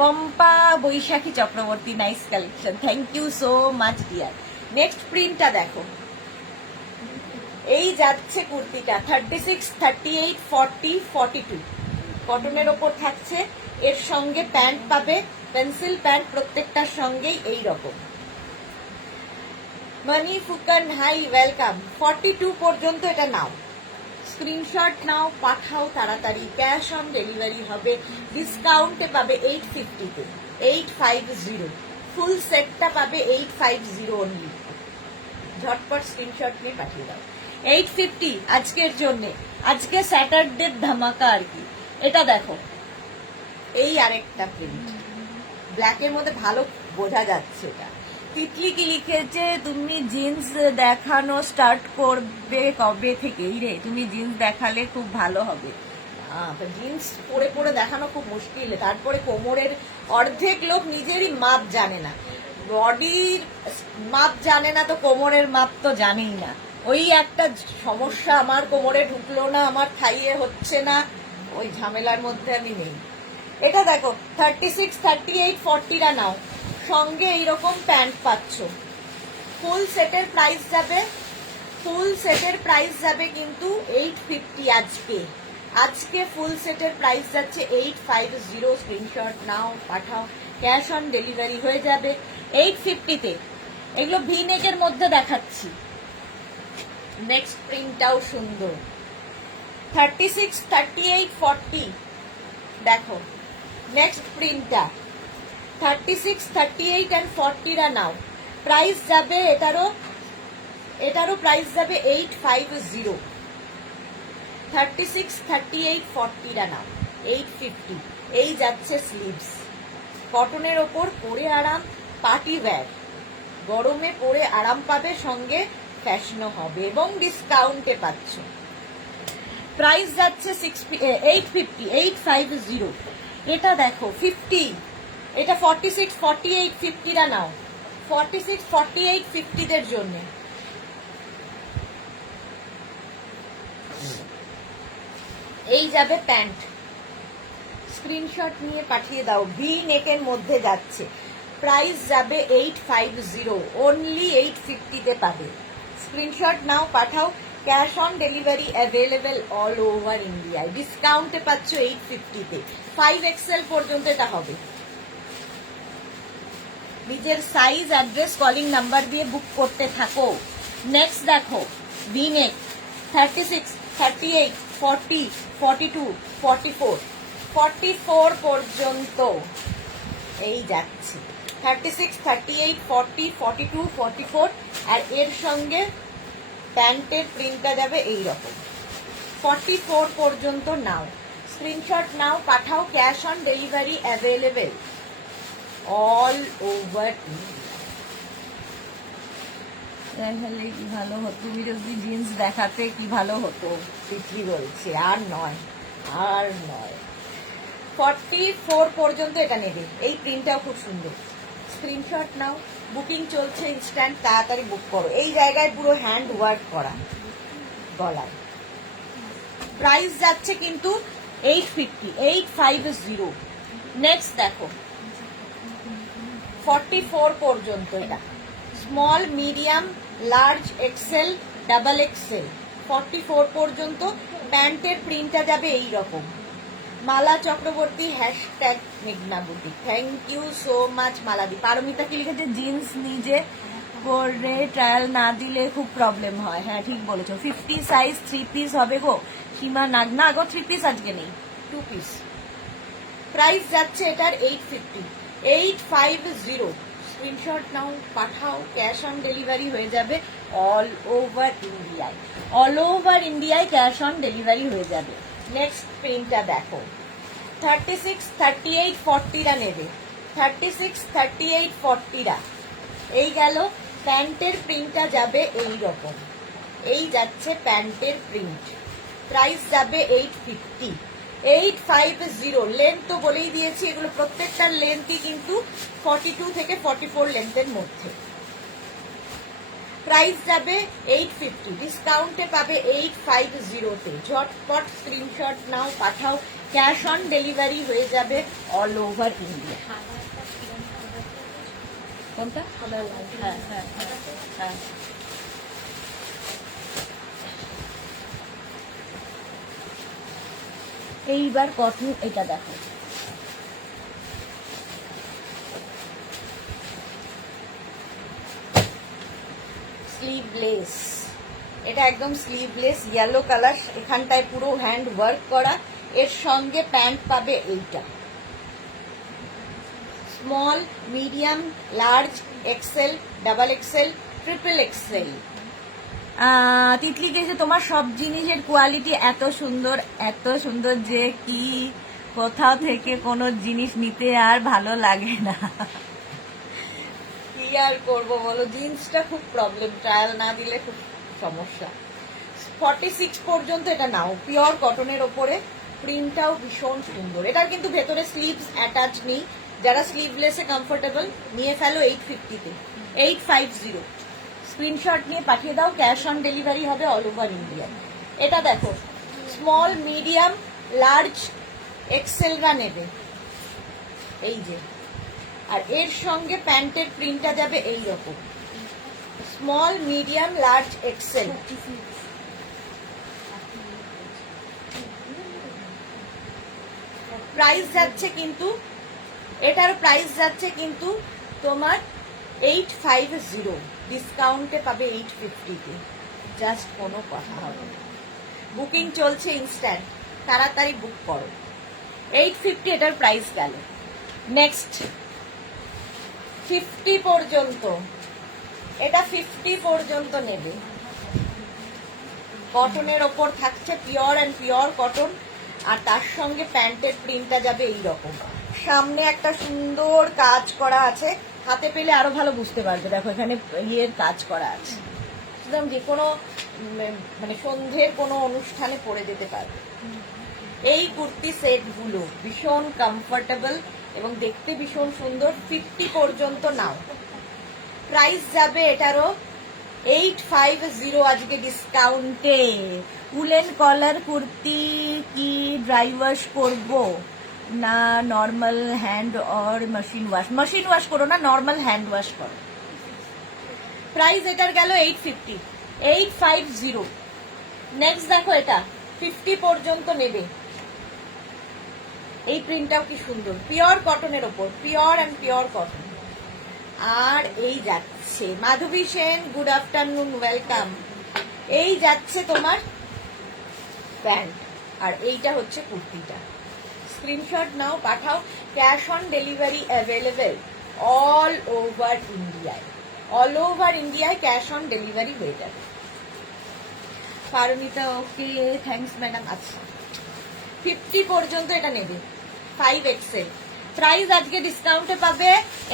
Pompa Baishakhi Chakraborty, nice collection, thank you so much dear. Next প্রিন্টটা দেখো, এই যাচ্ছে কুর্তিটা 36, 38, 40, 42 কটনের ওপর থাকছে। এর সঙ্গে প্যান্ট পাবে, পেন্সিল প্যান্ট, প্রত্যেকটার সঙ্গেই এই রকম। মানি ফুকান, হাই, ওয়েলকাম। 42 পর্যন্ত এটা নাও, স্ক্রিনশট নাও, পাঠাও তাড়াতাড়ি। ক্যাশ অন ডেলিভারি হবে, ডিসকাউন্টে পাবে 850-তে, 850। ফুল সেটটা পাবে 850 অনলি। ঝটপট স্ক্রিনশট নিয়ে পাঠিয়ে দাও। 850 আজকের জন্য, আজকে স্যাটারডে ধামাকা আর কি। এটা দেখো, এই আরেকটা প্রিন্ট, ব্ল্যাকের মধ্যে ভালো বোঝা যাচ্ছে। এটা তিতলি কি লিখেছে, তুমি জিন্স দেখানো স্টার্ট করবে কবে থেকে? রে, তুমি জিন্স দেখালে খুব ভালো হবে। জিন্স পরে পরে দেখানো খুব মুশকিল। তারপরে কোমরের অর্ধেক লোক নিজেরই মাপ জানে না, বডির মাপ জানে না, তো কোমরের মাপ তো জানেই না। ওই একটা সমস্যা, আমার কোমরে ঢুকলো না, আমার থাইয়ে হচ্ছে না, ওই ঝামেলার মধ্যে আমি নেই। এটা দেখো 36, 38, 40টা নাও, সঙ্গে এইরকম প্যান্ট পাচ্ছ। ফুল সেটের প্রাইস যাবে, ফুল সেটের প্রাইস যাবে কিন্তু 850 আজকে ফুল সেটের প্রাইস যাচ্ছে 850। স্ক্রিনশট নাও, পাঠাও, ক্যাশ অন ডেলিভারি হয়ে যাবে 850-তে। এগুলো ভি নেকের মধ্যে দেখাচ্ছি। নেক্সট প্রিন্টটাও সুন্দর, 36, 38, 40 দেখো। নেক্সট প্রিন্টটা 36, 38 and 40টা নাও, প্রাইস যাবে এটারও প্রাইস যাবে 850। 36, 38, 40টা নাও 850। এই যাচ্ছে স্লিভস, কটনের ওপর পরে আরাম, পার্টি ওয়্যার, গরমে পরে আরাম পাবে, সঙ্গে ফ্যাশনও হবে এবং ডিসকাউন্টে পাচ্ছ। প্রাইস যাচ্ছে 850, 850। এটা দেখো 50, এটা 46, 48, 50টা নাও, 46, 48, 50দের জন্য। এই যাবে প্যান্ট, স্ক্রিনশট নিয়ে পাঠিয়ে দাও। ভি নেকের মধ্যে যাচ্ছে, প্রাইস যাবে 850, অনলি 850-তে পাবে। স্ক্রিনশট নাও, পাঠাও, cash on delivery available all over ইন্ডিয়ায়। ডিসকাউন্টে পাচ্ছ 850-তে। 5XL পর্যন্ত এটা হবে। নিজের সাইজ, অ্যাড্রেস, কলিং নাম্বার দিয়ে বুক করতে থাকো। নেক্সট দেখো, ভি নেক 36, 38, 40, 42, 44, 44 পর্যন্ত এই যাচ্ছে। 36, 38, 40, 42, 44 আর এর সঙ্গে প্যান্টের প্রিন্টটা যাবে এই রকম। 44 পর্যন্ত নাও, স্ক্রিনশট নাও, পাঠাও, cash on delivery available all over India. কি ভালো হতো, তুমি যদি জিন্স দেখাতে কি ভালো হতো। তিতলি বলছে আর নয়, আর নয়। 44 পর্যন্ত এটা নেবে। এই প্রিন্টটাও খুব সুন্দর, স্ক্রিনশট নাও, বুকিং চলছে ইনস্ট্যান্ট, তাড়াতাড়ি বুক করো। এই জায়গায় পুরো হ্যান্ড ওয়ার্ক করা গলায়। প্রাইস যাচ্ছে কিন্তু 850, 850। নেক্সট দেখো 44 পর্যন্ত, এটা small, medium, large, XL, double XL. 44 পর্যন্ত প্যান্টের প্রিন্টটা যাবে এই রকম। মালা চক্রবর্তী, হ্যাশট্যাগ মেঘনা boutique, thank you so much মালাদি। পারমিতা কি লিখেছে, জিন্স নিজে করে ট্রায়াল না দিলে খুব প্রবলেম হয়। হ্যাঁ ঠিক বলেছো। 50 সাইজ 3 পিস হবে গো সীমা নাগ, না গো 3 পিস আজকে নেই, 2 পিস। প্রাইস যাচ্ছে এটার 850, 850। স্ক্রিনশট নাও, পাঠাও, ক্যাশ অন ডেলিভারি হয়ে যাবে অল ওভার ইন্ডিয়ায়। অল ওভার ইন্ডিয়ায় ক্যাশ অন ডেলিভারি হয়ে যাবে। নেক্সট প্রিন্টটা দেখো, 36, 38, 40টা নেবে। 36, 38, 40 এই গেল। প্যান্টের প্রিন্টটা যাবে এই রকম, এই যাচ্ছে প্যান্টের প্রিন্ট। প্রাইস যাবে 850, 850। লেন্থ তো বলেই দিয়েছি, এগুলো প্রত্যেকটার লেন্থই কিন্তু 42 থেকে 44 লেন্থের মধ্যে। প্রাইস যাবে 850, ডিসকাউন্টে পাবে 850-তে। ঝটপট স্ক্রিনশট নাও, পাঠাও। ক্যাশ অন ডেলিভারি হয়ে যাবে অল ওভার ইন্ডিয়া। কোনটা? হ্যাঁ হ্যাঁ হ্যাঁ। এইবার কটন, এটা দেখো, স্লিভলেস। এটা একদম স্লিভলেস, ইয়েলো কালার, এখানটায় পুরো হ্যান্ড ওয়ার্ক করা। এর সঙ্গে প্যান্ট পাবে এইটা, small, medium, large, XL, double XL, triple XL. Titli গেছে, তোমার সব জিনিসের কোয়ালিটি এত সুন্দর যে কি কোথাও থেকে কোনো জিনিস নিতে আর ভালো লাগে না। কি আর করবো বলো, জিন্সটা খুব প্রবলেম, ট্রায়াল না দিলে খুব সমস্যা। 46 পর্যন্ত এটা নাও, পিওর কটনের ওপরে, প্রিন্টটাও ভীষণ সুন্দর। এটার কিন্তু ভেতরে স্লিভস অ্যাটাচ নেই, যারা স্লিভলেসে কমফোর্টেবল নিয়ে ফেলো 850-তে, 850। স্ক্রিনশট নিয়ে পাঠিয়ে দাও, ক্যাশ অন ডেলিভারি হবে অল ওভার ইন্ডিয়া। এটা দেখো, স্মল, মিডিয়াম, লার্জ, এক্সেলরা নেবে, এই যে। আর এর সঙ্গে প্যান্টের প্রিন্টটা যাবে এই রকম, small, medium, large, XL. Price যাচ্ছে কিন্তু, এটার প্রাইস যাচ্ছে কিন্তু তোমার 850, ডিসকাউন্টে পাবে 850-তে। জাস্ট কোনো কথা হবে না, বুকিং চলছে ইনস্ট্যান্ট, তাড়াতাড়ি বুক করো। 850 এটার প্রাইস গেল। নেক্সট 50 পর্যন্ত, এটা 50 পর্যন্ত নেবে। কটনের ওপর থাকছে, পিওর অ্যান্ড পিওর কটন। আর তার সঙ্গে প্যান্টের প্রিন্টটা যাবে এই রকম, সামনে একটা সুন্দর কাজ করা আছে, হাতে পেলে আরো ভালো বুঝতে পারবে। দেখো এখানে ইয়ের কাজ করা আছে, একদম যে কোনো মানে সন্ধ্যের কোনো অনুষ্ঠানে পরে যেতে পারবে। এই কুর্তি সেটগুলো ভীষণ কমফোর্টেবল এবং দেখতে ভীষণ সুন্দর। 50 পর্যন্ত নাও, প্রাইস যাবে এটারও 850 আজকে ডিসকাউন্টে। উলেন কলার কুর্তি কি ড্রাই ওয়াশ করবো না normal hand or machine wash? Machine wash করো না, নর্মাল হ্যান্ড ওয়াশ করো। প্রাইস এটার গেল 850, 850। নেক্সট দেখো, এটা 50 পর্যন্ত নেবে। এই প্রিন্টটাও কি সুন্দর, পিওর কটনের ওপর, পিওর অ্যান্ড পিওর কটন। আর এই যাচ্ছে মাধবী সেন, গুড আফটারনুন, ওয়েলকাম। এই যাচ্ছে তোমার প্যান্ট, আর এইটা হচ্ছে কুর্তিটা। স্ক্রিনশট নাও, পাঠাও। Cash on delivery available all over ইন্ডিয়ায়, অল ওভার ইন্ডিয়ায় ক্যাশ অন ডেলিভারি হয়ে যাবে। পারমিতা, ওকে, থ্যাঙ্কস ম্যাডাম। আচ্ছা, 50 পর্যন্ত এটা নেবে, 5XL। প্রাইস আজকে ডিসকাউন্টে পাবে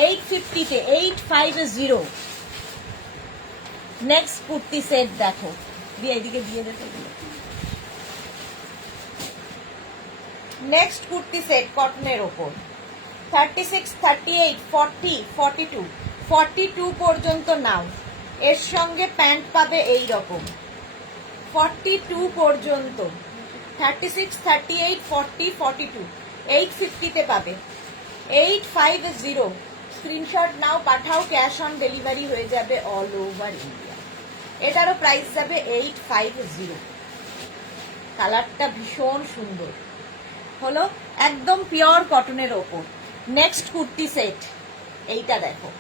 850-তে, 850। নেক্সট কুর্তি সেট দেখো, দিয়ে এদিকে দিয়ে যেতে। নেক্সট কুর্তি সেট কটনের ওপর, 36, 38, 40, 42, 42 পর্যন্ত নাও। এর সঙ্গে প্যান্ট পাবে এই রকম, 42 পর্যন্ত, 36, 38, 40, 42, 850-তে পাবে, 850। স্ক্রিনশট নাও, পাঠাও, ক্যাশ অন ডেলিভারি হয়ে যাবে অল ওভার ইন্ডিয়া। এটারও প্রাইস যাবে 850। কালারটা ভীষণ সুন্দর, হলো একদম পিওর কটনের ওপর। নেক্সট কুর্তি সেট, এইটা দেখো,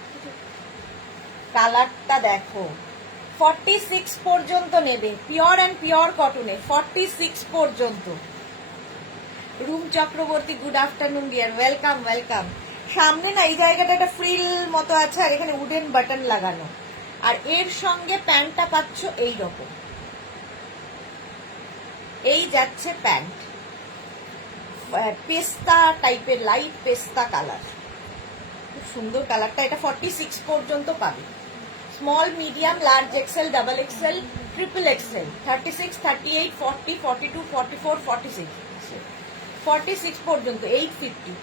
কালারটা দেখো, 46 পর্যন্ত নেবে, পিওর অ্যান্ড পিওর কটনে, 46 পর্যন্ত। রুম Chakraborty, good afternoon dear, welcome welcome. সামনে না এই জায়গাটা একটা ফ্রিল মতো আছে, আর এখানে উডেন বাটন লাগানো। আর এর সঙ্গে প্যান্টটা পাচ্ছ এই রকম, এই যাচ্ছে প্যান্ট, পেস্তা টাইপের, লাইট পেস্তা কালার। খুব সুন্দর কালারটা, এটা 46 পর্যন্ত পাবে। Small, medium, large XL, double XL, triple Excel, 36, 38, 40, 42, 44, 46, 46 পর্যন্ত 850,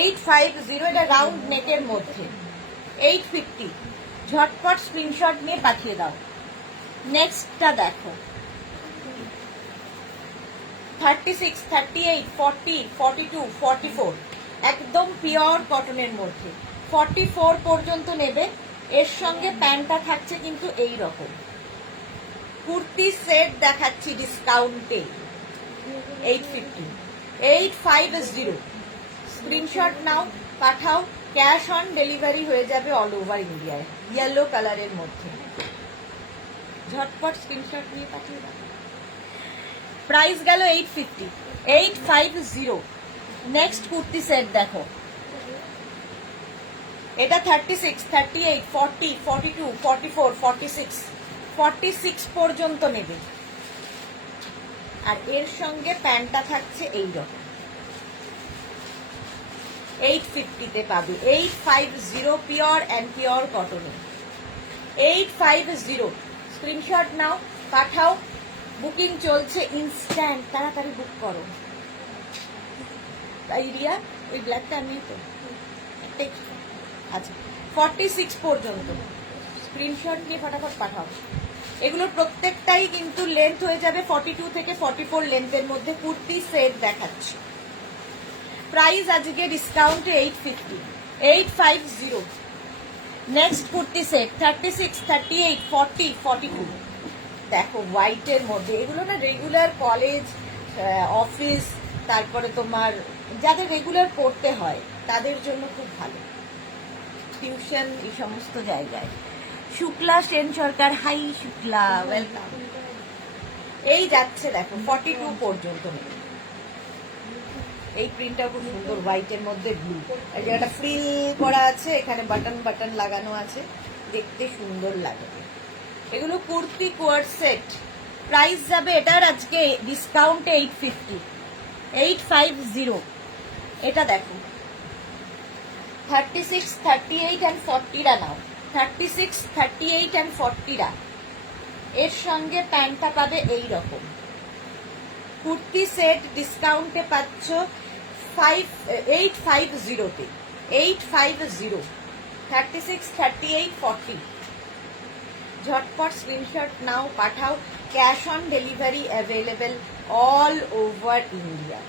850, এটা রাউন্ড নেকের মধ্যে 850। ঝটপট স্ক্রিনশট নিয়ে পাঠিয়ে দাও। নেক্সটটা দেখো 36, 38, 40, 42, 44, একদম পিওর কটনের মধ্যে 44 পর্যন্ত নেবে। এর সঙ্গে প্যান্টটা থাকছে কিন্তু এই রকম। কুর্তি সেট দেখাচ্ছি ডিসকাউন্টে 850, 850। স্ক্রিনশট নাও, পাঠাও, ক্যাশ অন ডেলিভারি হয়ে যাবে অল ওভার ইন্ডিয়ায়। ইয়েলো কালারের মধ্যে ঝটপট স্ক্রিনশট নিয়ে পাঠিয়ে দাও। প্রাইস গেল 850, 850। নেক্সট কুর্তি সেট দেখো, এটা 36, 38, 40, 42, 44, 46, 46 পর্যন্ত নেবে। আর এর সঙ্গে প্যান্টটা থাকছে এইরকম 850 তে পাবে। 850 পিওর অ্যান্ড পিওর কটনে 850। স্ক্রিনশট নাও, পাঠাও, বুকিং চলছে ইনস্ট্যান্ট, তাড়াতাড়ি বুক করো। তাই রিয়া ওই ব্ল্যাকটা নেই তো, একটাই। আচ্ছা 46 পর্যন্ত স্ক্রিনশট নিয়ে ফটাফট পাঠাও। এগুলোর প্রত্যেকটাই কিন্তু লেন্থ হয়ে যাবে 42 থেকে 44 লেন্থের মধ্যে কুর্তি সেট দেখাচ্ছি। প্রাইস আজকে ডিসকাউন্টে 850, 850। Next kurti set 36, 38, 40, 42। দেখো হোয়াইটের মধ্যে, এগুলো না রেগুলার কলেজ, অফিস, তারপরে তোমার যাদের রেগুলার পড়তে হয় তাদের জন্য খুব ভালো, টিউশন, এই সমস্ত জায়গায়। শুক্লা সেন সরকার, হাই শুক্লা, ওয়েলকাম। এই যাচ্ছে দেখো 42 পর্যন্ত নেবে। এই প্রিন্টটা খুব সুন্দর, হোয়াইটের মধ্যে ব্লু, এই জায়গাটা ফ্রিল করা আছে, এখানে বাটন বাটন লাগানো আছে, দেখতে সুন্দর লাগে। এগুলো কুর্তি কোয়ার সেট। প্রাইস যাবে এটার আজকে ডিসকাউন্টে 850, 850। এটা দেখো 36, 38 and 40 নাও, 36, 38 and 40। এর সঙ্গে প্যান্টটা পাবে এই রকম। কুর্তি সেট ডিসকাউন্টে পাচ্ছ 850 তে, 850, 36, 38, 40। ঝটপট স্ক্রিনশট নাও, পাঠাও, cash on delivery available all over India.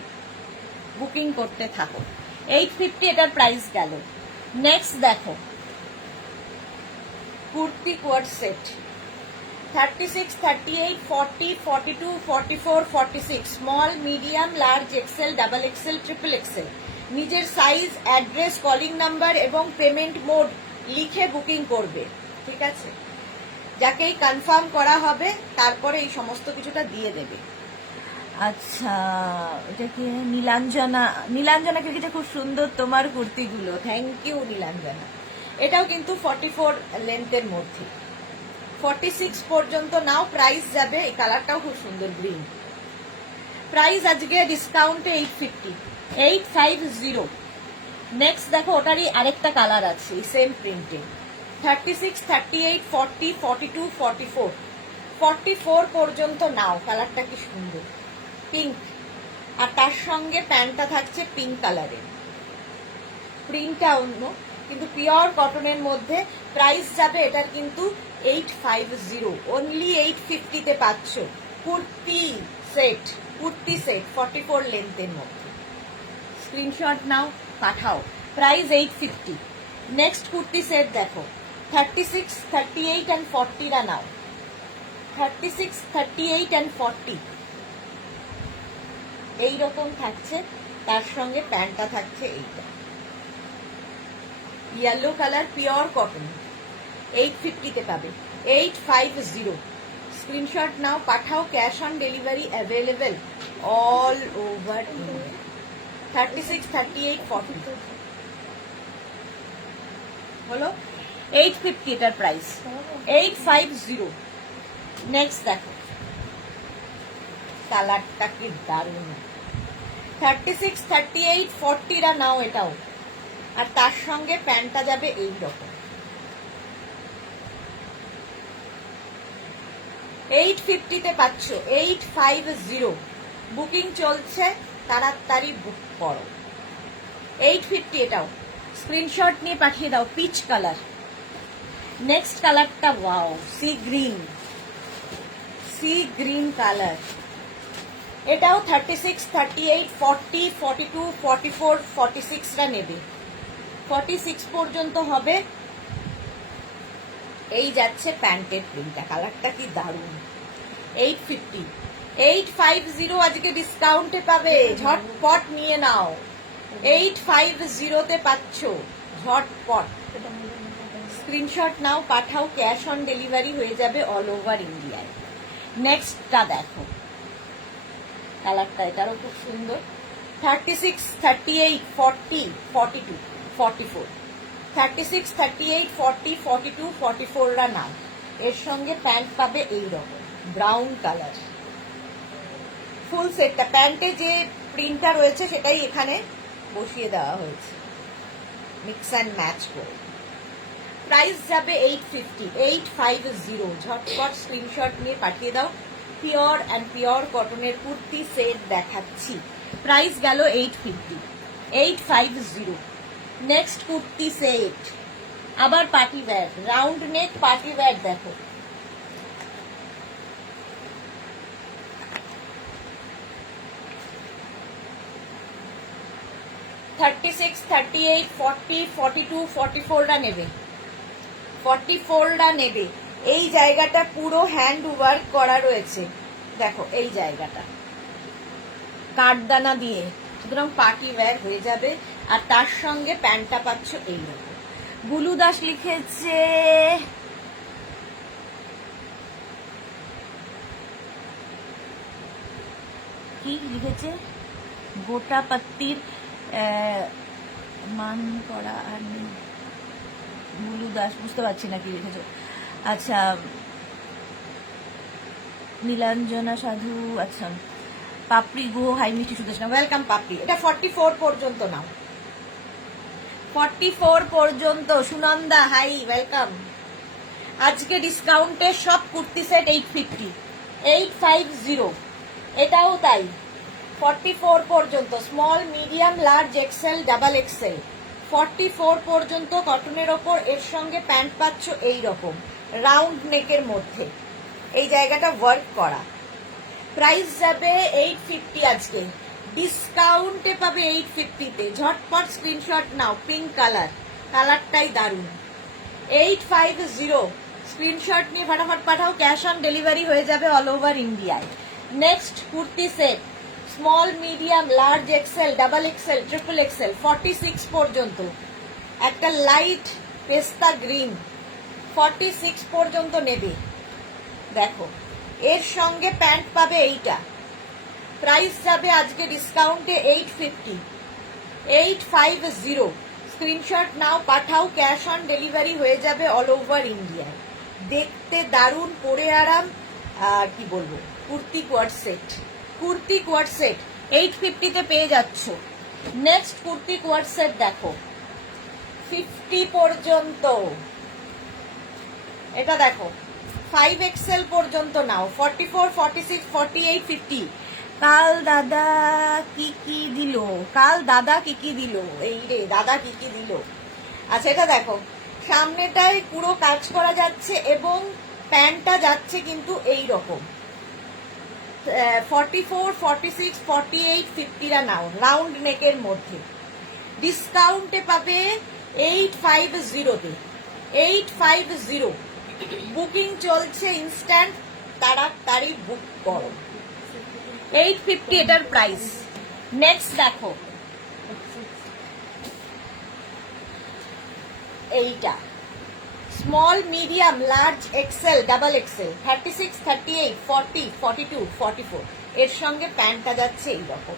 Booking করতে থাকো। 850 এটার প্রাইস গেল। নেক্সট দেখো কুর্তি কোয়ার set 36, 38, 40, 42, 44, 46, small, medium, large XL, double XL, triple XL. নিজের সাইজ, অ্যাড্রেস, কলিং নাম্বার এবং পেমেন্ট মোড লিখে বুকিং করবে, ঠিক আছে? যাকেই কনফার্ম করা হবে তারপরে এই সমস্ত কিছুটা দিয়ে দেবে। আচ্ছা এটা কি নীলাঞ্জনা, নীলাঞ্জনাকে কিছু খুব সুন্দর তোমার কুর্তিগুলো, থ্যাংক ইউ নীলাঞ্জনা। এটাও কিন্তু 44 লেন্থের মধ্যে 46 পর্যন্ত নাও। প্রাইস যাবে, এই কালারটাও খুব সুন্দর গ্রিন। প্রাইস আজকে ডিসকাউন্টে 850, 850। নেক্সট দেখো ওটারই আরেকটা কালার আছে সেম প্রিন্টে 36, 38, 40, 42, 44, 44 পর্যন্ত নাও। কালারটা কি সুন্দর, পিঙ্ক, আর তার সঙ্গে প্যান্টটা থাকছে পিঙ্ক কালারের। প্রিন্টটা অন্য কিন্তু পিওর কটনের মধ্যে। প্রাইস যাবে এটার কিন্তু 850, অনলি 850 তে পাচ্ছ কুর্তি সেট। কুর্তি সেট 44 লেন্থের মধ্যে। স্ক্রিনশট নাও, পাঠাও। প্রাইস 850। নেক্সট কুর্তি সেট দেখো 36, 38 and 40 নাও। 36, 38 and 40 এইরকম থাকছে, তার সঙ্গে প্যান্টটা থাকছে এইটা ইয়েলো কালার, পিওর কটন। 850 তে পাবে, 850। স্ক্রিনশট নাও, পাঠাও, cash on delivery available all over India. 36, 38, 40 হলো 850 এটার প্রাইস, 850। নেক্সট দেখো কালারটা কি দারুণ। 36, 38, 40 নাও। এটাও আর তার সঙ্গে প্যান্টটা যাবে এই রকম। 850-তে পাচ্ছ, 850। বুকিং চলছে, তাড়াতাড়ি বুক করো। 850 এটাও স্ক্রিনশট নিয়ে পাঠিয়ে দাও। Peach colour. নেক্সট কালারটা ওয়াও, সি গ্রিন কালার। এটাও 36, 38, 40, 42, 44, 46টা নেবে। 46 পর্যন্ত হবে। এই যাচ্ছে প্যান্টের প্রিন্টটা, কালারটা কি দারুণ। 850, 850 আজকে ডিসকাউন্টে পাবে, ঝটপট নিয়ে নাও। 850-তে পাচ্ছ, ঝটপট স্ক্রিনশট নাও, পাঠাও। ক্যাশ অন ডেলিভারি হয়ে যাবে অল ওভার ইন্ডিয়ায়। নেক্সটটা দেখো, কালারটা এটারও খুব সুন্দর। 36, 38, 40, 42, 44, 36, 38, 40, 42, 44রা নাও। এর সঙ্গে প্যান্ট পাবে এইরকম ব্রাউন কালার। ফুল সেটটা, প্যান্টে যে প্রিন্টটা রয়েছে সেটাই এখানে বসিয়ে দেওয়া হয়েছে মিক্স অ্যান্ড ম্যাচ করে। প্রাইস যাবে 850, 850। ঝটপট স্ক্রিনশট নিয়ে পাঠিয়ে দাও। পিওর অ্যান্ড পিওর কটনের কুর্তি সেট দেখাচ্ছি। প্রাইস গেল 850, 850। নেক্সট কুর্তি সেট, আবার party wear, round neck party wear. দেখো $36, 38, 40, 42, 44টা নেবে। 44টা নেবে। এই জায়গাটা পুরো হ্যান্ড ওয়ার্ক করা রয়েছে, দেখো এই জায়গাটা কাঠদানা দিয়ে, সুতরাং পার্টি ওয়্যার হয়ে যাবে। আর তার সঙ্গে প্যান্টটা পাচ্ছ এইরকম। বুলু দাস লিখেছে কি লিখেছে, গোটা পাত্তির মান করা আর নেই। বুলু দাস বুঝতে পারছি না কি লিখেছে। আচ্ছা, নীলাঞ্জনা সাধু, আচ্ছা পাপড়ি গুহ, হাই মিষ্টি সুদেশনা, ওয়েলকাম পাপড়ি। এটা 44 পর্যন্ত নাও, 44 পর্যন্ত। Sunanda hi, welcome. আজকে ডিসকাউন্টে সব কুর্তি সেট 850, 850। এটাও তাই, 44 পর্যন্ত। Small, medium, large, XL, double XL, 44 পর্যন্ত কটনের ওপর। এর সঙ্গে প্যান্ট পাচ্ছ এই রকম রাউন্ড নেকের মধ্যে, এই জায়গাটা ওয়ার্ক করা। প্রাইস যাবে 850 আজকে, ডিসকাউন্টে পাবে 850-তে। ঝটপট স্ক্রিনশট নাও। পিঙ্ক কালার, কালারটাই দারুণ। 850 স্ক্রিনশট নিয়ে ফটাফট পাঠাও। ক্যাশ অন ডেলিভারি হয়ে যাবে অল ওভার ইন্ডিয়ায়। Next kurti set, small, medium, large, XL, double XL, triple XL, 46 পর্যন্ত। একটা লাইট পেস্তা গ্রিন, 46 পর্যন্ত নেবে। দেখো এর সঙ্গে প্যান্ট পাবে এইটা। প্রাইস যাবে আজকে ডিসকাউন্টে 850, 850। স্ক্রিনশট নাও, পাঠাও। ক্যাশ অন ডেলিভারি হয়ে যাবে অল ওভার ইন্ডিয়ায়। দেখতে দারুণ, পরে আরাম। আর কি বলবো, কুর্তি কোয়ার্ড সেট, কুর্তি কোয়ার্ড সেট 850-তে পেয়ে যাচ্ছ। নেক্সট কুর্তি কোয়ার্ড সেট দেখো, 50 পর্যন্ত। এটা দেখো 5XL পর্যন্ত নাও। 44, 46, 48, 50। কাল দাদা কি কি দিল, কাল দাদা কি কি দিল, এই রে দাদা কি কি দিল। আচ্ছা এটা দেখো, সামনেটায় পুরো কাজ করা যাচ্ছে এবং প্যান্টটা যাচ্ছে কিন্তু এই রকম। 44, 46, 48, 50রা নাও, রাউন্ড নেকের মধ্যে। ডিসকাউন্টে পাবে 850-তে, 850। বুকিং চলছে ইনস্ট্যান্ট, তাড়াতাড়ি বুক করো। 850 এটার প্রাইস। নেক্সট দেখো এইটা, small, medium, large, XL, double XL, 36, 38, 40, 42, 44। এর সঙ্গে প্যান্টটা যাচ্ছে এইরকম,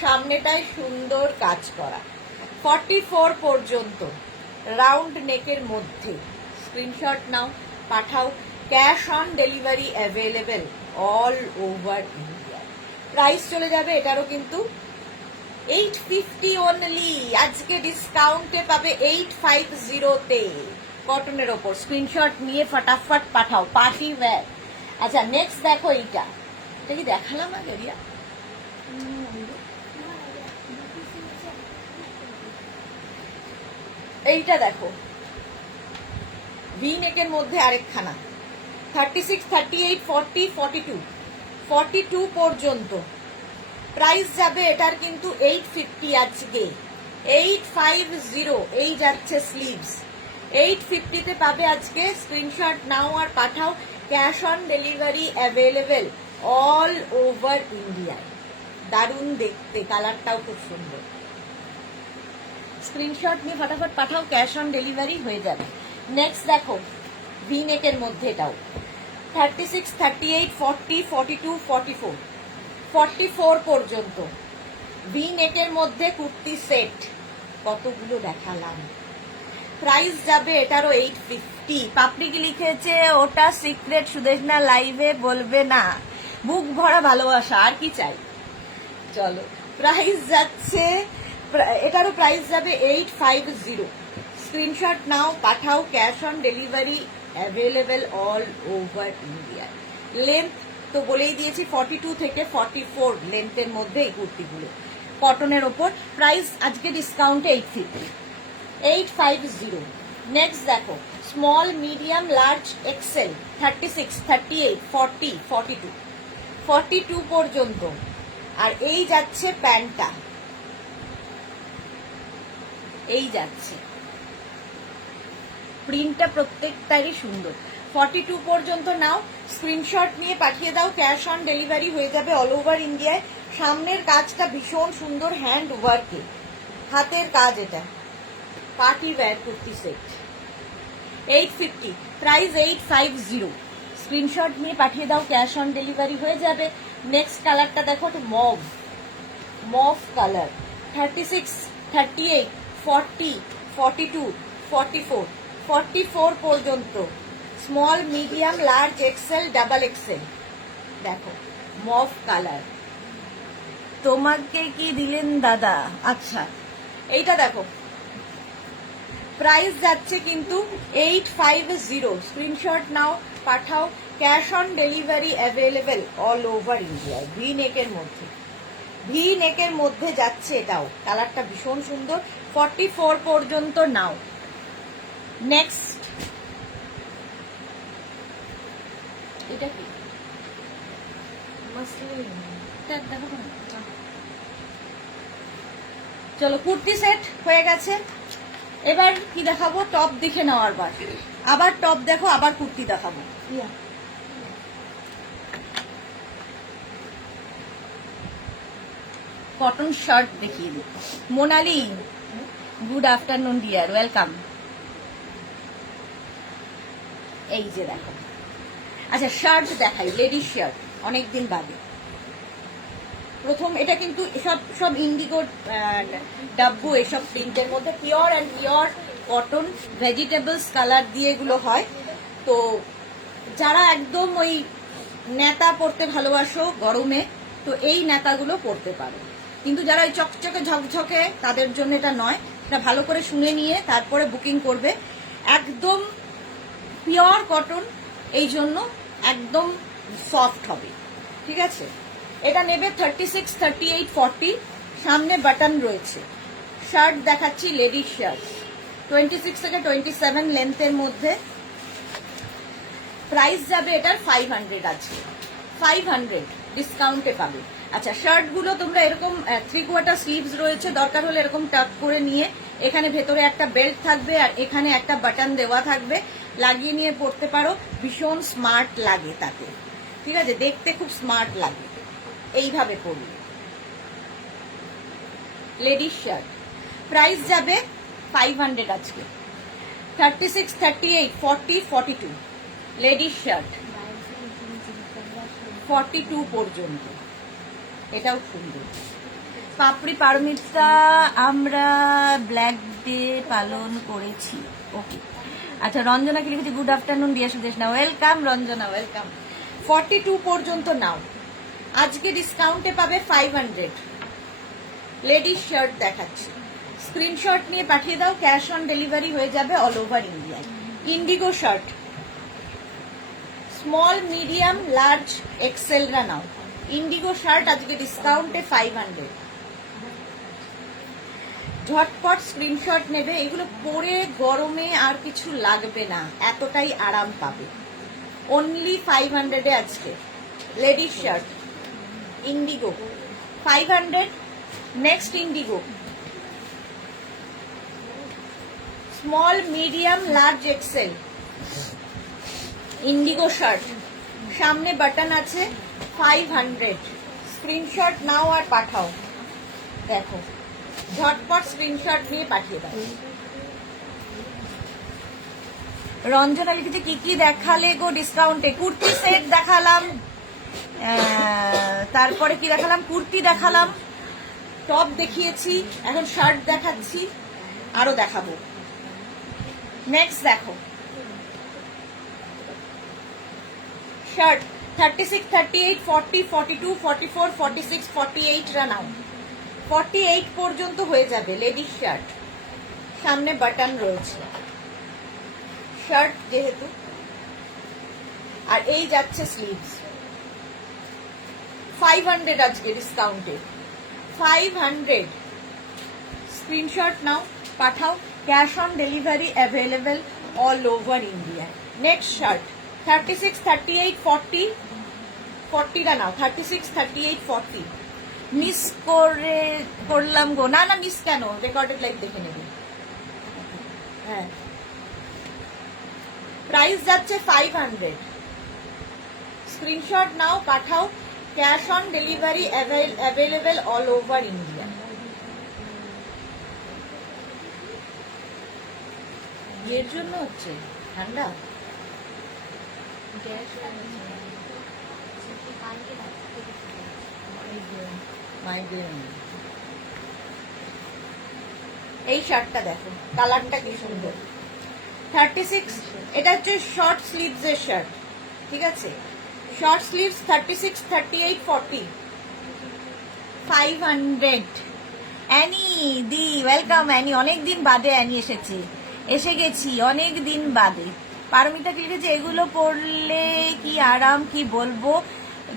সামনেটায় সুন্দর কাজ করা। 44 পর্যন্ত রাউন্ড নেকের মধ্যে। স্ক্রিনশট নাও, পাঠাও। Cash on delivery available all over India. Price চলে যাবে এটারও কিন্তু 850 অনলি, আজকে ডিসকাউন্টে পাবে 850 তে কটনের ওপর। স্ক্রিনশট নিয়ে ফটাফট পাঠাও, পার্টি ওয়্যার। আচ্ছা নেক্সট দেখো, এইটা এটা কি দেখালাম আগে রিয়া? এইটা দেখো, ভি নেকের মধ্যে আরেকখানা, 36, 38, 40, 42, 42 পর্যন্ত প্রাইস যাবে এটার কিন্তু 850 আজকে, 850। এই যাচ্ছে স্লিভস, 850 তে পাবে আজকে। স্ক্রিনশট নাও আর পাঠাও, cash on delivery available all over ইন্ডিয়ায়। দারুণ দেখতে, কালারটাও খুব সুন্দর। স্ক্রিনশট নিয়ে ফটাফট পাঠাও, ক্যাশ অন ডেলিভারি হয়ে যাবে। নেক্সট দেখো, ভি নেকের মধ্যে এটাও 36, 38, 40, 42, 44, 44 পর্যন্ত ভি নেকের মধ্যে কুর্তি সেট। কতগুলো দেখালাম, প্রাইস যাবে এটারও 850। পাপড়ি কি লিখেছে? ওটা সিক্রেট, সুদেশনা লাইভে বলবে না। বুক ভরা ভালোবাসা, আর কি চাই। চলো, প্রাইস যাচ্ছে, এটারও প্রাইস যাবে 850। স্ক্রিনশট নাও পাঠাও, cash on delivery available all over India. Length তো বলেই দিয়েছি, 42 থেকে 44 লেন্থের মধ্যে এই কুর্তিগুলো কটনের ওপর। প্রাইস আজকে ডিসকাউন্টে 850। নেক্সট দেখো, স্মল, মিডিয়াম, লার্জ, এক্সেল, 36, 38, 40, 42, 42 পর্যন্ত। আর এই যাচ্ছে প্যান্টটা, এই যাচ্ছে প্রিন্টটা প্রত্যেকটারই সুন্দর। 42 পর্যন্ত নাও, স্ক্রিনশট নিয়ে পাঠিয়ে দাও, ক্যাশ অন ডেলিভারি হয়ে যাবে অল ওভার ইন্ডিয়ায়। সামনের কাজটা ভীষণ সুন্দর, হ্যান্ড ওয়ার্কে, হাতের কাজ। এটা party wear kurti set, 850, price 850। Screenshot নিয়ে পাঠিয়ে দাও, ক্যাশ অন ডেলিভারি হয়ে যাবে। নেক্সট কালারটা দেখো, মভ, মভ কালার, 36, 38, 40, 42, 44, 44 পর্যন্ত। Small, medium, large, XL, double XL. দেখো মভ কালার। তোমাকে কি দিলেন দাদা? আচ্ছা, এইটা দেখো, প্রাইস যাচ্ছে কিন্তু 850। স্ক্রিনশট নাও পাঠাও, cash on delivery available all over India. V নেকের মধ্যে, ভি নেকের মধ্যে যাচ্ছে এটাও, কালারটা ভীষণ সুন্দর। 44 পর্যন্ত নাও। নেক্সট, এটা কি? চলো, কুর্তি সেট হয়ে গেছে। এবার কি দেখাবো? টপ দেখে নেওয়ার বার, আবার টপ দেখো, আবার কুর্তি দেখাবো। কটন শার্ট দেখিয়ে দিই। Monali, good afternoon dear, welcome. এই যে দেখো, আচ্ছা শার্ট দেখাই, লেডিস শার্ট, অনেকদিন বাদে প্রথম। এটা কিন্তু সব ইন্ডিগো, ডাব্বু, এসব প্রিন্টের মধ্যে, pure and pure cotton, vegetables colour দিয়ে এগুলো হয়। তো যারা একদম ওই নেতা পরতে ভালোবাসো গরমে, তো এই নেতাগুলো পরতে পারো। কিন্তু যারা ওই চকচকে ঝকঝকে, তাদের জন্য এটা নয়। এটা ভালো করে শুনে নিয়ে তারপরে বুকিং করবে। একদম পিওর কটন, এই জন্য একদম সফট হবে, ঠিক আছে। এটা নেবে 36, 38, 40, সামনে বাটন রয়েছে। শার্ট দেখাচ্ছি, লেডিস শার্ট, 26 থেকে 27 লেন্থের মধ্যে। প্রাইস যাবে এটার 500 আছে, 500 ডিসকাউন্টে পাবে। আচ্ছা, শার্ট গুলো তোমরা এরকম 3/4 স্লিভস রয়েছে, দরকার হলে এরকম টাক করে নিয়ে, এখানে ভেতরে একটা বেল্ট থাকবে আর এখানে একটা বাটন দেওয়া থাকবে, লাগিয়ে নিয়ে পরতে পারো। ভীষণ স্মার্ট লাগে তাতে, ঠিক আছে, দেখতে খুব স্মার্ট লাগে এইভাবে পরলে। লেডিস শার্ট, প্রাইস যাবে 500 আজকে। 36, 38, 40, 42 লেডিস শার্ট, 42 পর্যন্ত। এটাও সুন্দর। পাপড়ি পারমিতা, আমরা ব্ল্যাক ডে পালন করেছি। ওকে, আচ্ছা, রঞ্জনা কি লিখেছি? গুড আফটারনুন ডিয়ার সুদেশ না, ওয়েলকাম রঞ্জনা, ওয়েলকাম। 42 পর্যন্ত নাও, আজকে ডিসকাউন্টে পাবে 500। লেডিস শার্ট দেখাচ্ছি, স্ক্রিনশট নিয়ে পাঠিয়ে দাও, ক্যাশ অন ডেলিভারি হয়ে যাবে অল ওভার ইন্ডিয়ায়। Indigo shirt, small medium large এক্সেলরা নাও। ইন্ডিগো শার্ট আজকে ডিসকাউন্টে 500। ঝটপট স্ক্রিনশট নেবে, এগুলো পরে গরমে আর কিছু লাগবে না, এতটাই আরাম পাবে। অনলি 500 আজকে ladies shirt Indigo 500। Next Indigo small medium large Excel Indigo shirt, সামনে বাটন আছে, 500। স্ক্রিনশট নাও আর পাঠাও। দেখো ঝটপট স্ক্রিনশট নিয়ে পাঠিয়ে দাও। রঞ্জনা লিখেছে কি কি দেখালে গো ডিসকাউন্টে? কুর্তি সেট দেখালাম, তারপরে কি দেখালাম, কুর্তি দেখালাম, টপ দেখিয়েছি, এখন শার্ট দেখাচ্ছি, আরো দেখাবো। নেক্সট দেখো শার্ট 36, 38, 40, 42, 44, 46, 48 রা নাও। 48 পর্যন্ত হয়ে যাবে লেডিস শার্ট, সামনে বাটন রয়েছে শার্ট যেহেতু, আর এই যাচ্ছে স্লিভস। 500 আজকে ডিসকাউন্টে 500। স্ক্রিনশট নাও পাঠাও, cash on delivery available all over India. Next shirt 36, 38, 40, 40 টা নাও। 36, 38, 40 মিস করলাম গো। না না মিস কেন, রেকর্ডেড লাইভ দেখে নেবে। হ্যাঁ প্রাইস যাচ্ছে 500। স্ক্রিনশট নাও পাঠাও, cash on delivery available all over India. এর জন্য হচ্ছে ঠান্ডা মাইগ্রেন। এই শার্টটা দেখো, কালারটা কি সুন্দর। 36, এটা হচ্ছে শর্ট স্লিভস এর শার্ট, ঠিক আছে? Short sleeves 36, 38, 40 500। অ্যানি দি ওয়েলকাম। অ্যানি অনেকদিন বাদে অ্যানি এসে গেছি অনেক দিন বাদে। পারমিতা লিখেছে এগুলো পরলে কি আরাম, কি বলবো,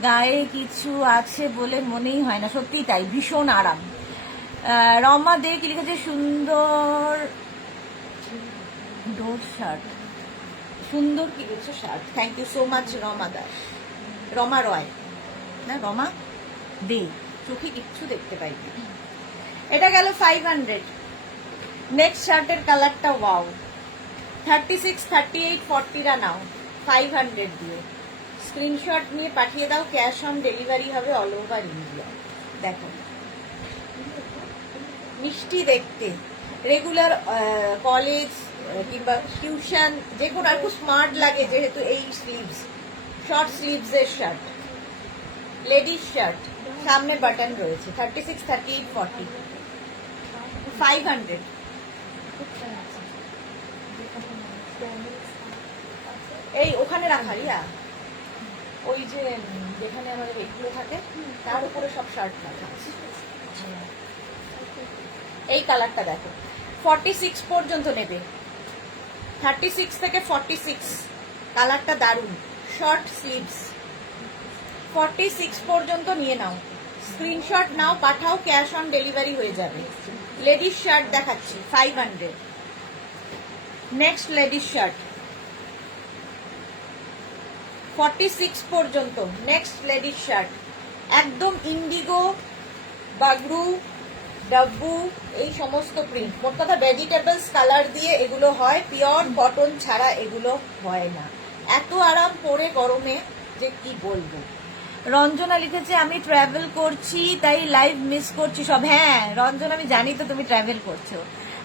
গায়ে কিছু আছে বলে মনেই হয় না, সত্যি তাই, ভীষণ আরাম। রমা দে কি লিখেছে সুন্দর ডোর শার্ট, সুন্দর কি বলছো shirt. Thank you so much Rama Das, Rama Roy না রমা দে, চোখে কিচ্ছু দেখতে পাইনি। এটা গেল 500। নেক্সট শার্টের কালারটা ওয়াও। 36, 38, 40 রা নাও 500 দিয়ে। স্ক্রিনশট নিয়ে পাঠিয়ে দাও, ক্যাশ অন ডেলিভারি হবে অল ওভার ইন্ডিয়া। দেখো মিষ্টি দেখতে, রেগুলার কলেজ কিংবা টিউশন যে কোনো আর খুব স্মার্ট লাগে, যেহেতু এই স্লিভস শর্ট স্লিভস এর শার্ট লেডিস শার্ট, সামনে বাটন রয়েছে। 36, 38, 40 500। এই ওখানে রাখা রিয়া, ওই যে যেখানে আমাদের এইগুলো থাকে তার উপরে সব শার্ট রাখা আছে। এই কালারটা দেখো, 46 পর্যন্ত নেবে, 36 থেকে 46 কালারটা দারুণ, শর্ট স্লিভস 46 পর্যন্ত নিয়ে নাও। স্ক্রিনশট নাও পাঠাও, ক্যাশ অন ডেলিভারি হয়ে যাবে। লেডিস শার্ট দেখাচ্ছি 500। নেক্সট লেডিস শার্ট 46 পর্যন্ত। নেক্সট লেডিস শার্ট একদম ইন্ডিগো, বাগরু, ডাব্বু, এই সমস্ত প্রিন্ট, মোট কথা ভেজিটেবলস কালার দিয়ে এগুলো হয়, পিওর কটন ছাড়া এগুলো হয় না। এত আরাম পরে গরমে যে কি বলবো। রঞ্জনা লিখেছে আমি ট্রাভেল করছি তাই লাইভ মিস করছি সব। হ্যাঁ রঞ্জন আমি জানি তো তুমি ট্রাভেল করছো।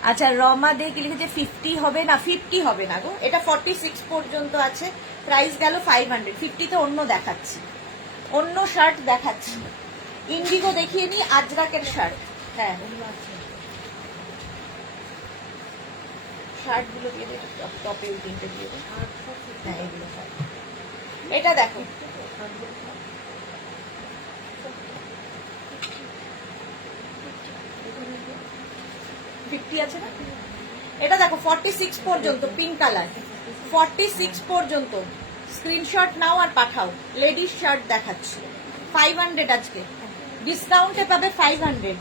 আচ্ছা রমা দে কি লিখেছে 50 হবে না, 50 হবে না গো, এটা 46 পর্যন্ত আছে। প্রাইস গেল 500। 50 তে অন্য দেখাচ্ছি, অন্য শার্ট দেখাচ্ছি। ইন্ডিগো দেখিয়ে নি, আজরাকের শার্ট। হ্যাঁ শার্ট গুলো দিয়ে দেবে, টপে ওই তিনটে দিয়ে দেবে। হ্যাঁ এগুলো শার্ট, এটা দেখো 50 আছে না? এটা দেখো 46 পর্যন্ত, পিঙ্ক কালার, 46 পর্যন্ত। স্ক্রিনশট নাও আর পাঠাও। লেডিস শার্ট দেখাচ্ছি, 500 আজকে ডিসকাউন্টে পাবে, 500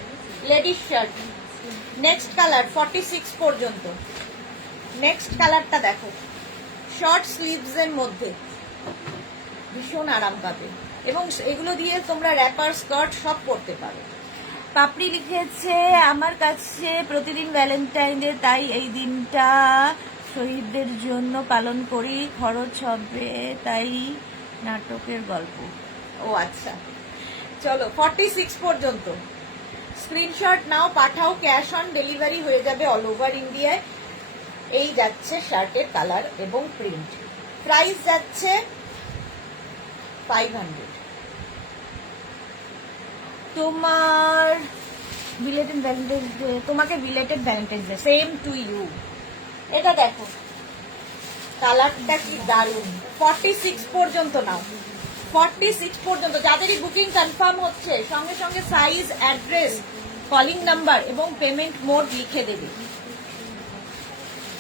লেডিস শার্ট। নেক্সট কালার 46 পর্যন্ত। নেক্সট কালারটা দেখো, শর্ট স্লিভস এর মধ্যে, ভীষণ আরাম পাবে এবং এগুলো দিয়ে তোমরা র্যাপার, স্কার্ট সব পরতে পারো। পাপড়ি লিখেছে আমার কাছে প্রতিদিন ভ্যালেন্টাইন ডে, তাই এই দিনটা শহীদদের জন্য পালন করি, খরচ হবে তাই নাটকের গল্প। ও আচ্ছা, চলো 46 পর্যন্ত। স্ক্রিনশট নাও, পাঠাও, ক্যাশ অন ডেলিভারি হয়ে যাবে অল ওভার ইন্ডিয়ায়। এই যাচ্ছে শার্টের কালার এবং প্রিন্ট। প্রাইস যাচ্ছে 500। তোমার বিলেটেড ভ্যালেন্টাইন্স ডে, তোমাকে belated Valentine's day, same to you. এটা দেখো কালারটা কি দারুণ। 46 পর্যন্ত নাও, 46 পর্যন্ত। যাদেরই বুকিং কনফার্ম হচ্ছে সঙ্গে সঙ্গে সাইজ, অ্যাড্রেস, কলিং নাম্বার এবং পেমেন্ট মোড লিখে দেবে।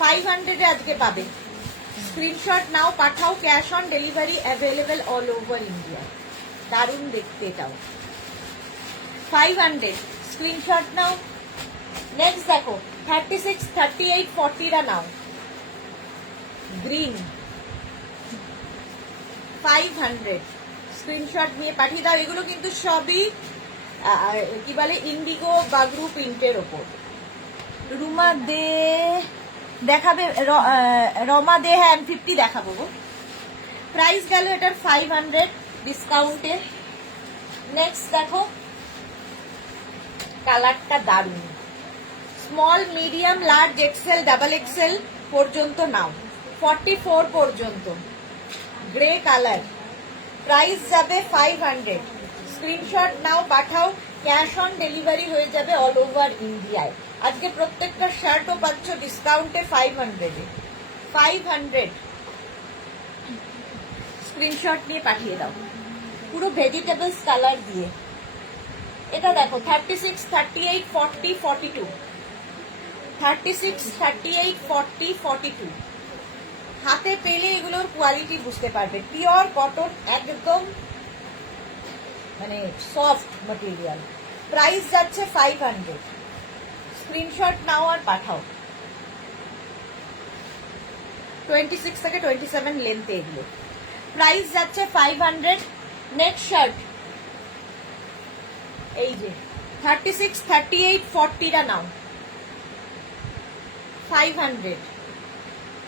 500 এ আজকে পাবে। স্ক্রিনশট নাও, পাঠাও, cash on delivery available all over India. দারুণ দেখতে এটাও। 500 স্ক্রিনশট নাও। নেক্সট দেখো 36, 38, 40 রা নাও, গ্রিন, 500 স্ক্রিনশট নিয়ে পাঠিয়ে দাও। এগুলো কিন্তু সবই কি বলে, ইন্ডিগো বাগরু প্রিন্টের ওপর। রুমা দে দেখাবে, রমা দে, হ্যাঁ 50 দেখাবো গো। প্রাইস গেল এটার 500 ডিসকাউন্টে। নেক্সট দেখো কালারটা দারুণ। Small, medium, large, XL, double XL পর্যন্ত নাও, 44 পর্যন্ত। গ্রে কালার, প্রাইস যাবে 500। স্ক্রিনশট নাও, পাঠাও, ক্যাশ অন ডেলিভারি হয়ে যাবে অল ওভার ইন্ডিয়ায়। আজকে প্রত্যেকটা শার্টও পাচ্ছ ডিসকাউন্টে 500 এ। 500 স্ক্রিনশট নিয়ে পাঠিয়ে দাও, পুরো ভেজিটেবলস কালার দিয়ে। এটা দেখো 36, 38, 40, 42, 36, 38, 40, 42। হাতে পেলে এগুলোর কোয়ালিটি বুঝতে পারবে। পিওর কটন, একদম মানে সফট ম্যাটেরিয়াল। প্রাইস যাচ্ছে 500। স্ক্রিনশট নাও আর পাঠাও। 26 থেকে 27 লেন্থে এগুলো। প্রাইস যাচ্ছে 500। নেক্সট শার্ট এই যে 36, 38, 40 রা নাও, 500।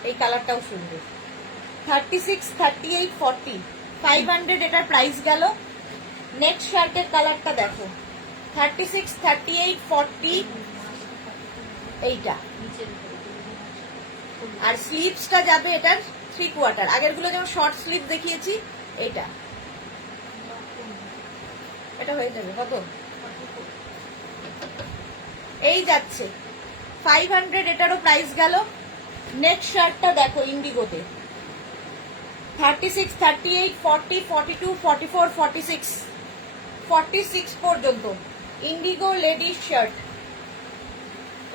এই কালারটাও সুন্দর। 36, 38, 40, 500 এটার প্রাইস গেল। নেক্সট শার্টের কালারটা দেখো 36, 38, 40, এইটা। আর স্লিভসটা যাবে এটার 3/4। আগেরগুলো যেমন শর্ট স্লিভ দেখিয়েছি, এটা এটা হয়ে যাবে কত? এই যাচ্ছে 500, এটারও প্রাইস গেল। নেক্সট শার্টটা দেখো ইন্ডিগোতে 36, 38, 40, 42, 44, 46, 46 পর্যন্ত ইন্ডিগো লেডিস শার্ট।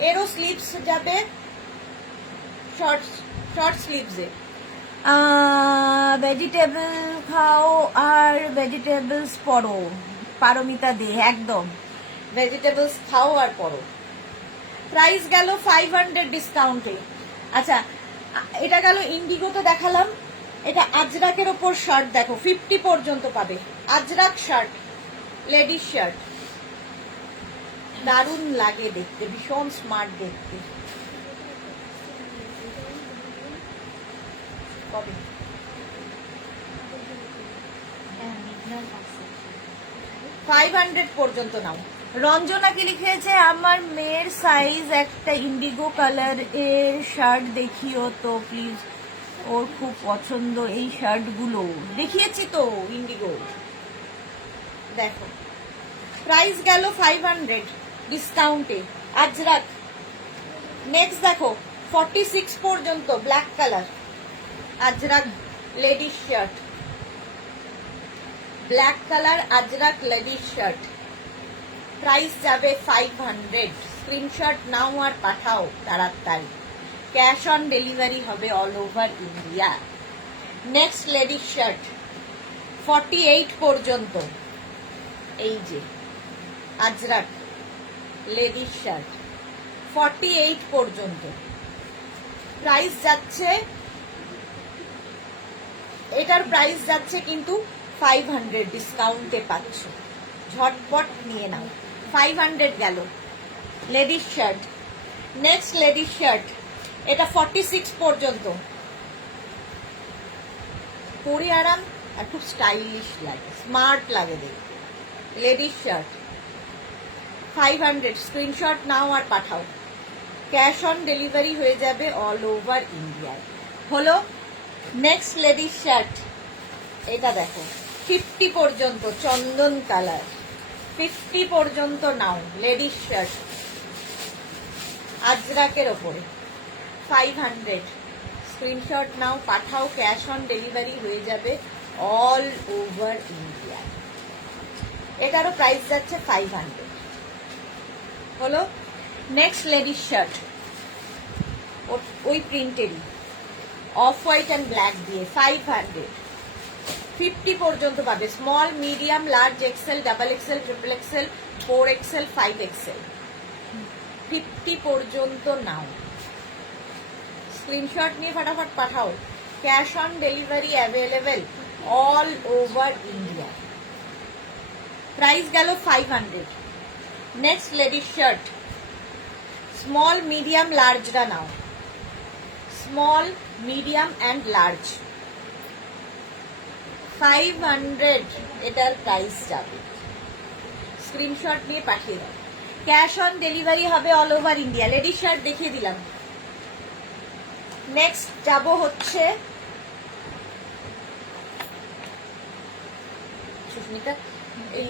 এরও স্লিভস যাবে শর্ট স্লিভসে। ভেজিটেবল খাও আর ভেজিটেবলস পরো, পারমিতা দে, একদম ভেজিটেবলস খাও আর পরো। প্রাইস গেল 500 ডিসকাউন্টে। আচ্ছা, এটা গেল ইন্ডিগোতে দেখালাম। এটা আজরাকের ওপর শার্ট দেখো 50 পর্যন্ত পাবে। আজরাক শার্ট, লেডিস শার্ট, দারুণ লাগে দেখতে, ভীষণ স্মার্ট দেখতে। কবে? 500 পর্যন্ত নাও। রঞ্জনা কি লিখেছে, আমার মেয়ের সাইজ একটা ইন্ডিগো কালার এর শার্ট দেখিও তো প্লিজ, ওর খুব পছন্দ এই শার্টগুলো। দেখিয়েছি তো ইন্ডিগো, দেখো। প্রাইস গেল 500 ডিসকাউন্টে। আজরাক। নেক্সট দেখো 46 পর্যন্ত black colour Ajrak ladies shirt, black colour Ajrak ladies shirt. Price যাবে 500। স্ক্রিনশট নাও আর পাঠাও তাড়াতাড়ি। ক্যাশ অন ডেলিভারি হবে all over India. Next ladies shirt 48 পর্যন্ত, এই যে আজরাক লেডিস শার্ট 48 পর্যন্ত। প্রাইস যাচ্ছে, এটার প্রাইস যাচ্ছে কিন্তু 500, ডিসকাউন্টে পাচ্ছ, ঝটপট নিয়ে নাও। 500 গেল ladies shirt. Next ladies shirt, এটা 46 পর্যন্ত। পরে আরাম আর খুব স্টাইলিশ লাগে, স্মার্ট লাগে দেখতে। লেডিস শার্ট 500, স্ক্রিনশট নাও আর পাঠাও। ক্যাশ অন ডেলিভারি হয়ে যাবে অল ওভার ইন্ডিয়ায়। হলো নেক্সট লেডিস শার্ট, এটা দেখো 50 পর্যন্ত, চন্দন কালার 50 পর্যন্ত নাও। লেডিস শার্ট আজরাকের ওপরে 500, স্ক্রিনশট নাও পাঠাও। ক্যাশ অন ডেলিভারি হয়ে যাবে অল ওভার ইন্ডিয়া। এটারও প্রাইস যাচ্ছে 500। হলো নেক্সট লেডিস শার্ট, ওই প্রিন্টেরই অফ হোয়াইট অ্যান্ড ব্ল্যাক দিয়ে 500, 50 পর্যন্ত পাবে। Small, medium, large, XL, double XL, triple XL, 4 XL, 5 XL 50 পর্যন্ত নাও। স্ক্রিনশট নিয়ে ফটাফট পাঠাও। Cash on delivery available all over India. Price গেল 500। Next ladies shirt, small, medium, লার্জরা নাও। স্মল, মিডিয়াম অ্যান্ড লার্জ 500, এটার প্রাইস যাবে। স্ক্রিনশট নিয়ে পাঠিয়ে দাও। ক্যাশ অন ডেলিভারি হবে all over India. Ladies shirt দেখিয়ে দিলাম। নেক্সট যাব হচ্ছে সুস্মিতা, এই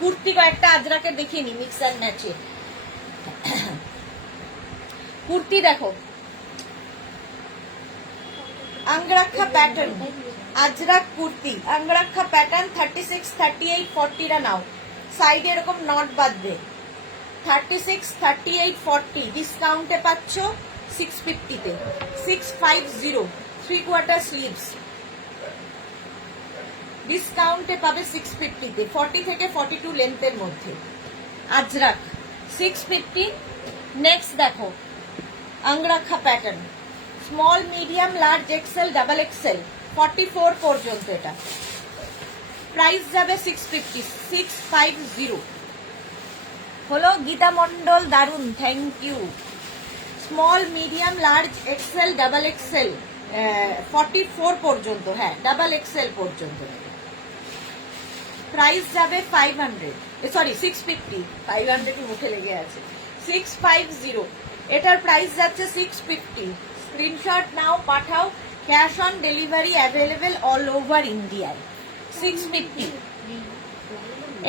কুর্তি কয়েকটা আজরাকে দেখিয়ে নি, মিক্স অ্যান্ড ম্যাচে। কুর্তি দেখো, আঙ্গরাক্ষা প্যাটার্ন, আজরাক কুর্তি, আঙ্গরাক্ষা প্যাটার্ন 36, 38, 40 রা নাও। সাইডে এরকম নট বাঁধবে। 36, 38, 40 ডিসকাউন্টে পাচ্ছ 650 তে। 650, 3/4 স্লিভস ডিসকাউন্টে পাবে 650 তে। 40 থেকে 42 লেন্থের মধ্যে আজরাক 650। নেক্সট দেখো angrakha pattern, small, medium, large, XL, double XL 44 পর্যন্ত। এটা প্রাইস যাবে 650, 650। হলো গীতা মন্ডল, দারুন, thank you. Small, medium, large, XL, double XL 44 পর্যন্ত, হ্যাঁ ডাবল এক্সেল পর্যন্ত। প্রাইস যাবে 500, সরি 650, 500 মুখে লেগে আছে। 650, এটার প্রাইস যাচ্ছে 650। স্ক্রিনশট নাও পাঠাও। Cash on delivery available all over ইন্ডিয়ায়। 650।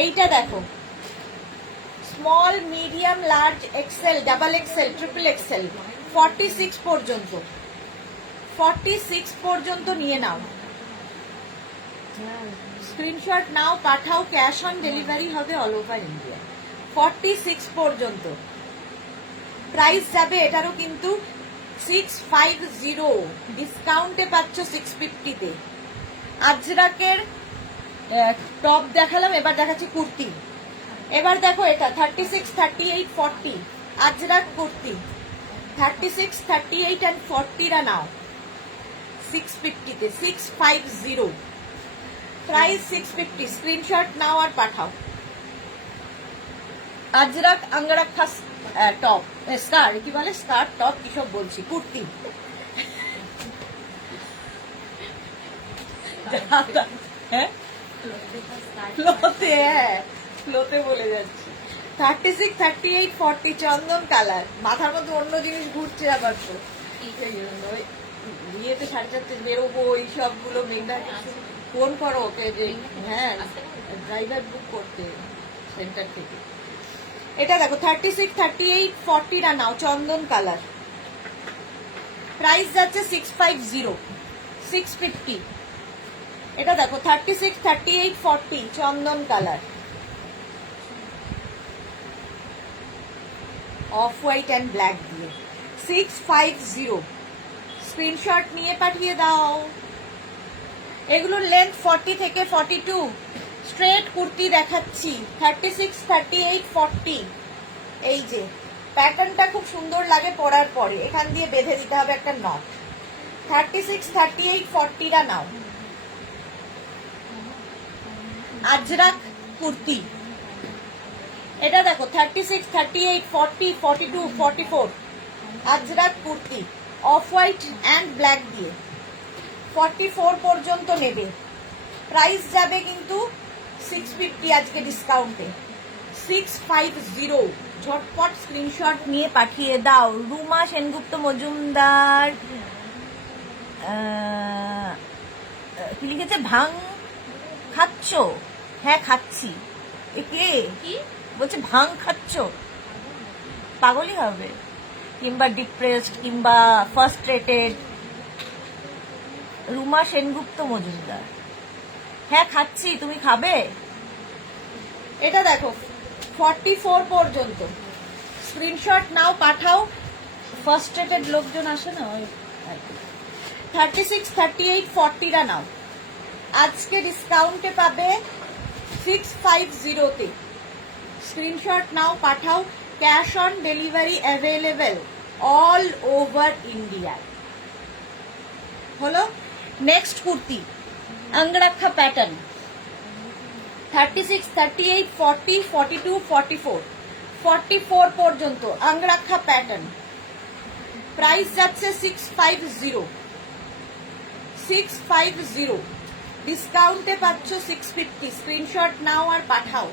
এইটা দেখো, small, medium, large, XL, double XL, triple XL 46 পর্যন্ত। 46 পর্যন্ত নিয়ে নাও। স্ক্রিনশট নাও পাঠাও। ক্যাশ অন ডেলিভারি হবে অল ওভার ইন্ডিয়া। 46 পর্যন্ত প্রাইস যাবে এটারও কিন্তু 650, ডিসকাউন্টে পাচ্ছ 650 তে। আজরাকের টপ দেখালাম, এবার দেখাচ্ছি কুর্তি। এবার দেখো এটা 36, 38, 40 আজরাক কুর্তি 36, 38 and 40 রা নাও 650 তে। 650, প্রাইস 650। স্ক্রিনশট নাও আর পাঠাও। আজরাক আঙ্গরাক্ষা টপ, স্কার্ট কি বলে, স্কার্ট টপ কি সব বলছি, কুর্তি। হ্যাঁ ফ্লোতে, হ্যাঁ ফ্লোতে বলে যাচ্ছি। 36, 38, 40 চন্দন কালার। মাথার মধ্যে অন্য জিনিস ঘুরছে আবার তো, বিয়েতে 4:30 বেরোবো, এই সবগুলো মেঘনা ফোন করো ওকে যে হ্যাঁ ড্রাইভার বুক করতে সেন্টার থেকে। এটা দেখো 36, 38, 40 রা নাও, চন্দন কালার। প্রাইস যাচ্ছে 650, 650। এটা দেখো 36, 38, 40 chandan colour off white and black দিয়ে 650 স্ক্রিনশট নিয়ে পাঠিয়ে দাও। এগুলোর লেন্থ 40 থেকে 42, স্ট্রেট কুর্তি দেখাচ্ছি 36, 38, 40। এই যে প্যাটার্নটা খুব সুন্দর লাগে পরার পরে, এখান দিয়ে বেঁধে দিতে হবে একটা নট। 36, 38, 40টা নাও। আজরাক কুর্তি, এটা দেখো 36, 38, 40, 42, 44 Ajrak kurti of white and black দিয়ে 44 পর্যন্ত নেবে। প্রাইস যাবে কিন্তু 650 আজকে ডিসকাউন্টে, 650। ঝটপট স্ক্রিনশট নিয়ে পাঠিয়ে দাও। রুমা সেনগুপ্ত মজুমদার কি লিখেছে, ভাং খাচ্ছ? হ্যাঁ খাচ্ছি। এ কে কি বলছে ভাং খাচ্ছ? পাগলই হবে। কিংবা ডিপ্রেসড কিংবা ফার্স্ট্রেটেড। রুমা সেনগুপ্ত মজুমদার, হ্যাঁ খাচ্ছি, তুমি খাবে? এটা দেখো 44 পর্যন্ত, স্ক্রিনশট নাও পাঠাও। ফার্স্ট্রেটেড লোকজন আসে না ওই। 36, 38, 40টা নাও। আজকে ডিসকাউন্টে পাবে 650-তে। স্ক্রিনশট নাও পাঠাও। Cash on delivery available all over India. হলো নেক্সট কুর্তি, অঙ্গরাক্ষা প্যাটার্ন 36, 38, 40, 42, 44, 44 পর্যন্ত অঙ্গরাক্ষা প্যাটার্ন। প্রাইস যাচ্ছে 650, 650। ডিসকাউন্টে পাচ্ছ 650। স্ক্রিনশট নাও আর পাঠাও।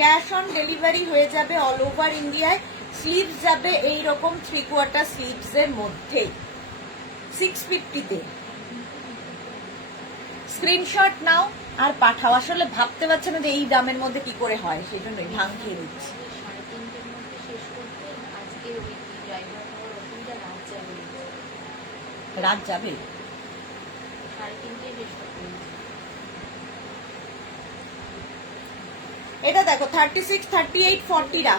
ক্যাশ অন ডেলিভারি হয়ে যাবে অল ওভার ইন্ডিয়ায়। স্লিভস যাবে এইরকম 3/4 স্লিভস এর মধ্যে 650-তে। স্ক্রিনশট নাও আর পাঠাও। আসলে ভাবতে পারছে না যে এই দামের মধ্যে কি করে হয়, সেই জন্যই ভাঙ খেয়ে দিচ্ছি। রাত যাবে, এটা দেখো 36, 38, 40টা।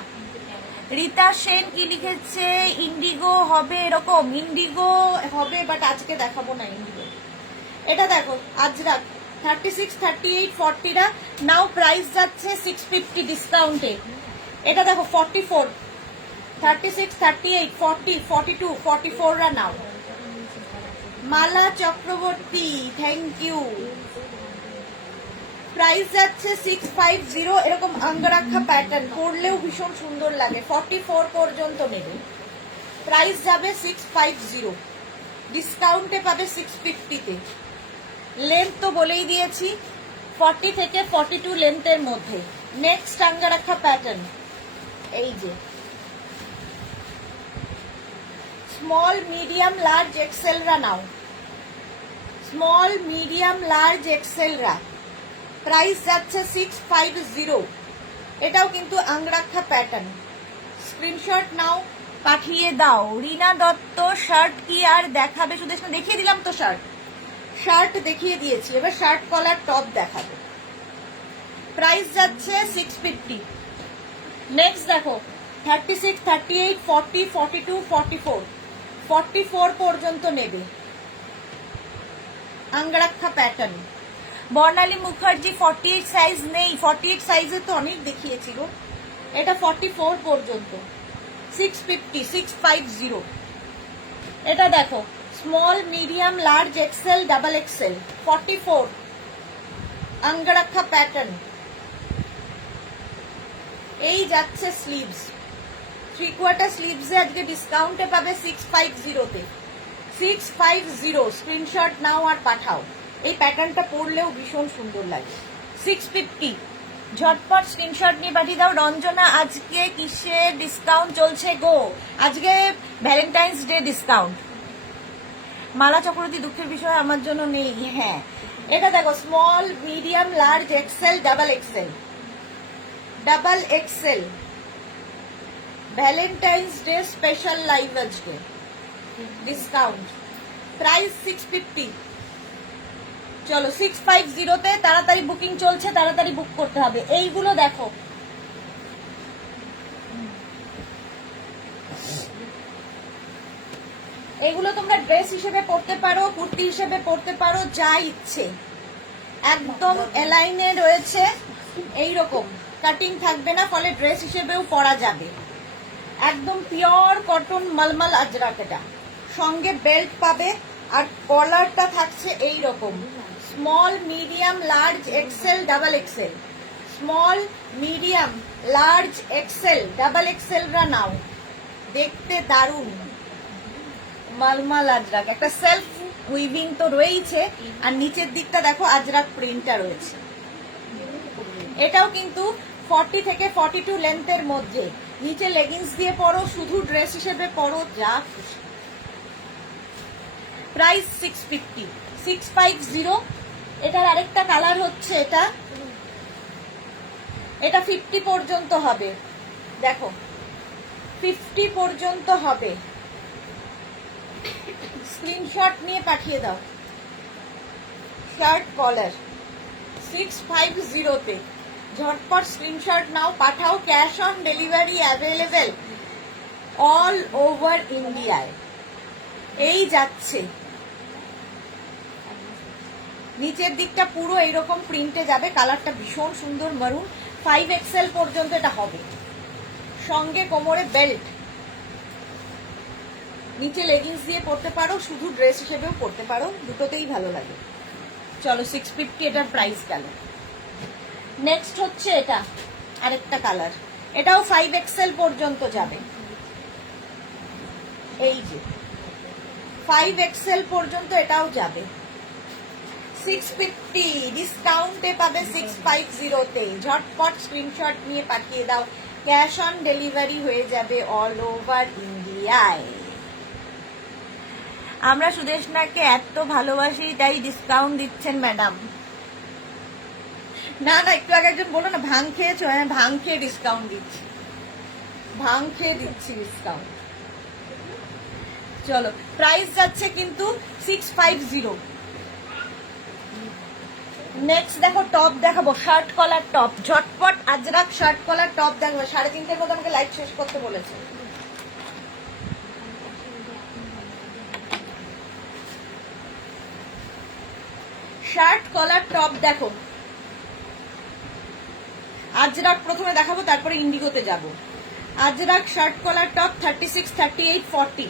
রীতা সেন কি লিখেছে, ইন্ডিগো হবে এরকম? ইন্ডিগো হবে বাট আজকে দেখাবো না ইন্ডিগো। এটা দেখো আজরাক 36, 38, 40টা নাও। প্রাইস যাচ্ছে 650 ডিসকাউন্টে। এটা দেখো 44, 36, 38, 40, 42, 44রা নাও। Mala Chakraborty thank you. Price যাচ্ছে 650। এরকম অঙ্গরাক্ষা প্যাটার্ন পরলেও ভীষণ সুন্দর লাগে। 44 পর্যন্ত নেবে। প্রাইস যাবে 650। ডিসকাউন্টে পাবে 650-তে। লেন্থ তো বলেই দিয়েছি 40 থেকে 42 লেন্থের মধ্যে। নেক্সট অঙ্গরাক্ষা প্যাটার্ন, এই যে স্মল মিডিয়াম লার্জ এক্সেলরা নাও। স্মল মিডিয়াম লার্জ এক্সেলরা প্রাইস যাচ্ছে 650। এটাও কিন্তু অঙ্গরাক্ষা প্যাটার্ন। স্ক্রিনশট নাও পাঠিয়ে দাও। রিনা দত্ত শার্ট কি আর দেখাবে? শুধু দেখিয়ে দিলাম তো, শার্ট দেখিয়ে দিয়েছি, এবার শার্ট কলার টপ দেখাবো। প্রাইস যাচ্ছে 650। নেক্সট দেখো 36, 38, 40, 42, 44, 44 পর্যন্ত নেবে। অঙ্গরাক্ষা প্যাটার্ন। বর্ণালী মুখার্জি 48 সাইজ নেই, 48 সাইজে তো অনেক দেখিয়েছি গো। এটা 44 পর্যন্ত 650, 650। এটা দেখো small medium large XL double XL 44 angrakha pattern. এই যাচ্ছে স্লিভস, 3/4 স্লিভসে আজকে ডিসকাউন্টে পাবে 650-তে। 650 স্ক্রিনশট নাও আর পাঠাও। এই প্যাটার্নটা পরলেও ভীষণ সুন্দর লাগে। 650 ঝটপট স্ক্রিনশট নিয়ে পাঠিয়ে দাও। রঞ্জনা আজকে কিসের ডিসকাউন্ট চলছে গো? আজকে ভ্যালেন্টাইন্স ডে ডিসকাউন্ট। মালা চক্রবর্তী দুঃখের বিষয় আমার জন্য নেই। হ্যাঁ এটা দেখো small medium large XL double XL, double Excel Valentine's day special live আজকে ডিসকাউন্ট। প্রাইস 650। চলো 650-তে তাড়াতাড়ি বুকিং চলছে, তাড়াতাড়ি বুক করতে হবে। এইগুলো দেখো এগুলো তোমরা ড্রেস হিসেবে পরতে পারো, কুর্তি হিসেবে পরতে পারো, যা ইচ্ছে। একদম এলাইনে রয়েছে, এইরকম কাটিং থাকবে না, ফলে ড্রেস হিসেবেও পরা যাবে। একদম পিওর কটন মলমল আজরাক। এটা সঙ্গে বেল্ট পাবে, আর কলারটা থাকছে এই রকম small, medium, large, XL, double XL. Small, medium, large, XL, double এক্সেলরা নাও, দেখতে দারুণ। মালমাল আজরাক, একটা সেলফ উইভিং তো রয়েছে, আর নিচের দিকটা দেখো আজরাক প্রিন্টটা রয়েছে। এটাও কিন্তু 40 থেকে 42 লেন্থের মধ্যে। নিচে লেগিংস দিয়ে পরো, শুধু ড্রেস হিসেবে পরো, যা খুশি। প্রাইস 650, 650। এটার আরেকটা কালার হচ্ছে এটা 50 পর্যন্ত হবে। দেখো 50 পর্যন্ত হবে। স্ক্রিনশট নিয়ে পাঠিয়ে দাও। শার্ট কলার 650 তে ঝটপট স্ক্রিনশট নাও, পাঠাও। Cash on delivery available all over ইন্ডিয়ায়। এই যাচ্ছে, নিচের দিকটা পুরো এইরকম প্রিন্টে যাবে। কালারটা ভীষণ সুন্দর, মারুন। 5XL পর্যন্ত এটা হবে। সঙ্গে কোমরে বেল্ট, নিচে লেগিংস দিয়ে পরতে পারো, শুধু ড্রেস হিসেবেও পরতে পারো, দুটোতেই ভালো লাগে। চলো 650 এটার প্রাইস গেল। নেক্সট হচ্ছে এটা আরেকটা কালার, এটাও 5XL পর্যন্ত যাবে। এই যে 5XL পর্যন্ত এটাও যাবে। 650 ডিসকাউন্টে পাবে 650 তে। ঝটপট স্ক্রিনশট নিয়ে পাঠিয়ে দাও। ক্যাশ অন ডেলিভারি হয়ে যাবে অল ওভার ইন্ডিয়ায়। আমরা সুদেশনাকে এত ভালোবাসি, তাই ডিসকাউন্ট দিচ্ছেন ম্যাডাম। না না, একটু আগে একজন বলো না ভাং খেয়েছো। হ্যাঁ, ভাং খেয়ে ডিসকাউন্ট দিচ্ছি, ভাং খেয়ে দিচ্ছি ডিসকাউন্ট। চলো, প্রাইস যাচ্ছে কিন্তু 650। নেক্সট দেখো টপ দেখাবো, শার্ট কলার টপ। ঝটপট আজরাক শার্ট কলার টপ দেখাবো। 3:30-এর মধ্যে আমাকে লাইভ শেষ করতে বলেছে। শার্ট কলার টপ দেখো, আজরাক প্রথমে দেখাবো, তারপরে ইন্ডিগোতে যাব। Ajrakh shirt collar top 36, 38, 40।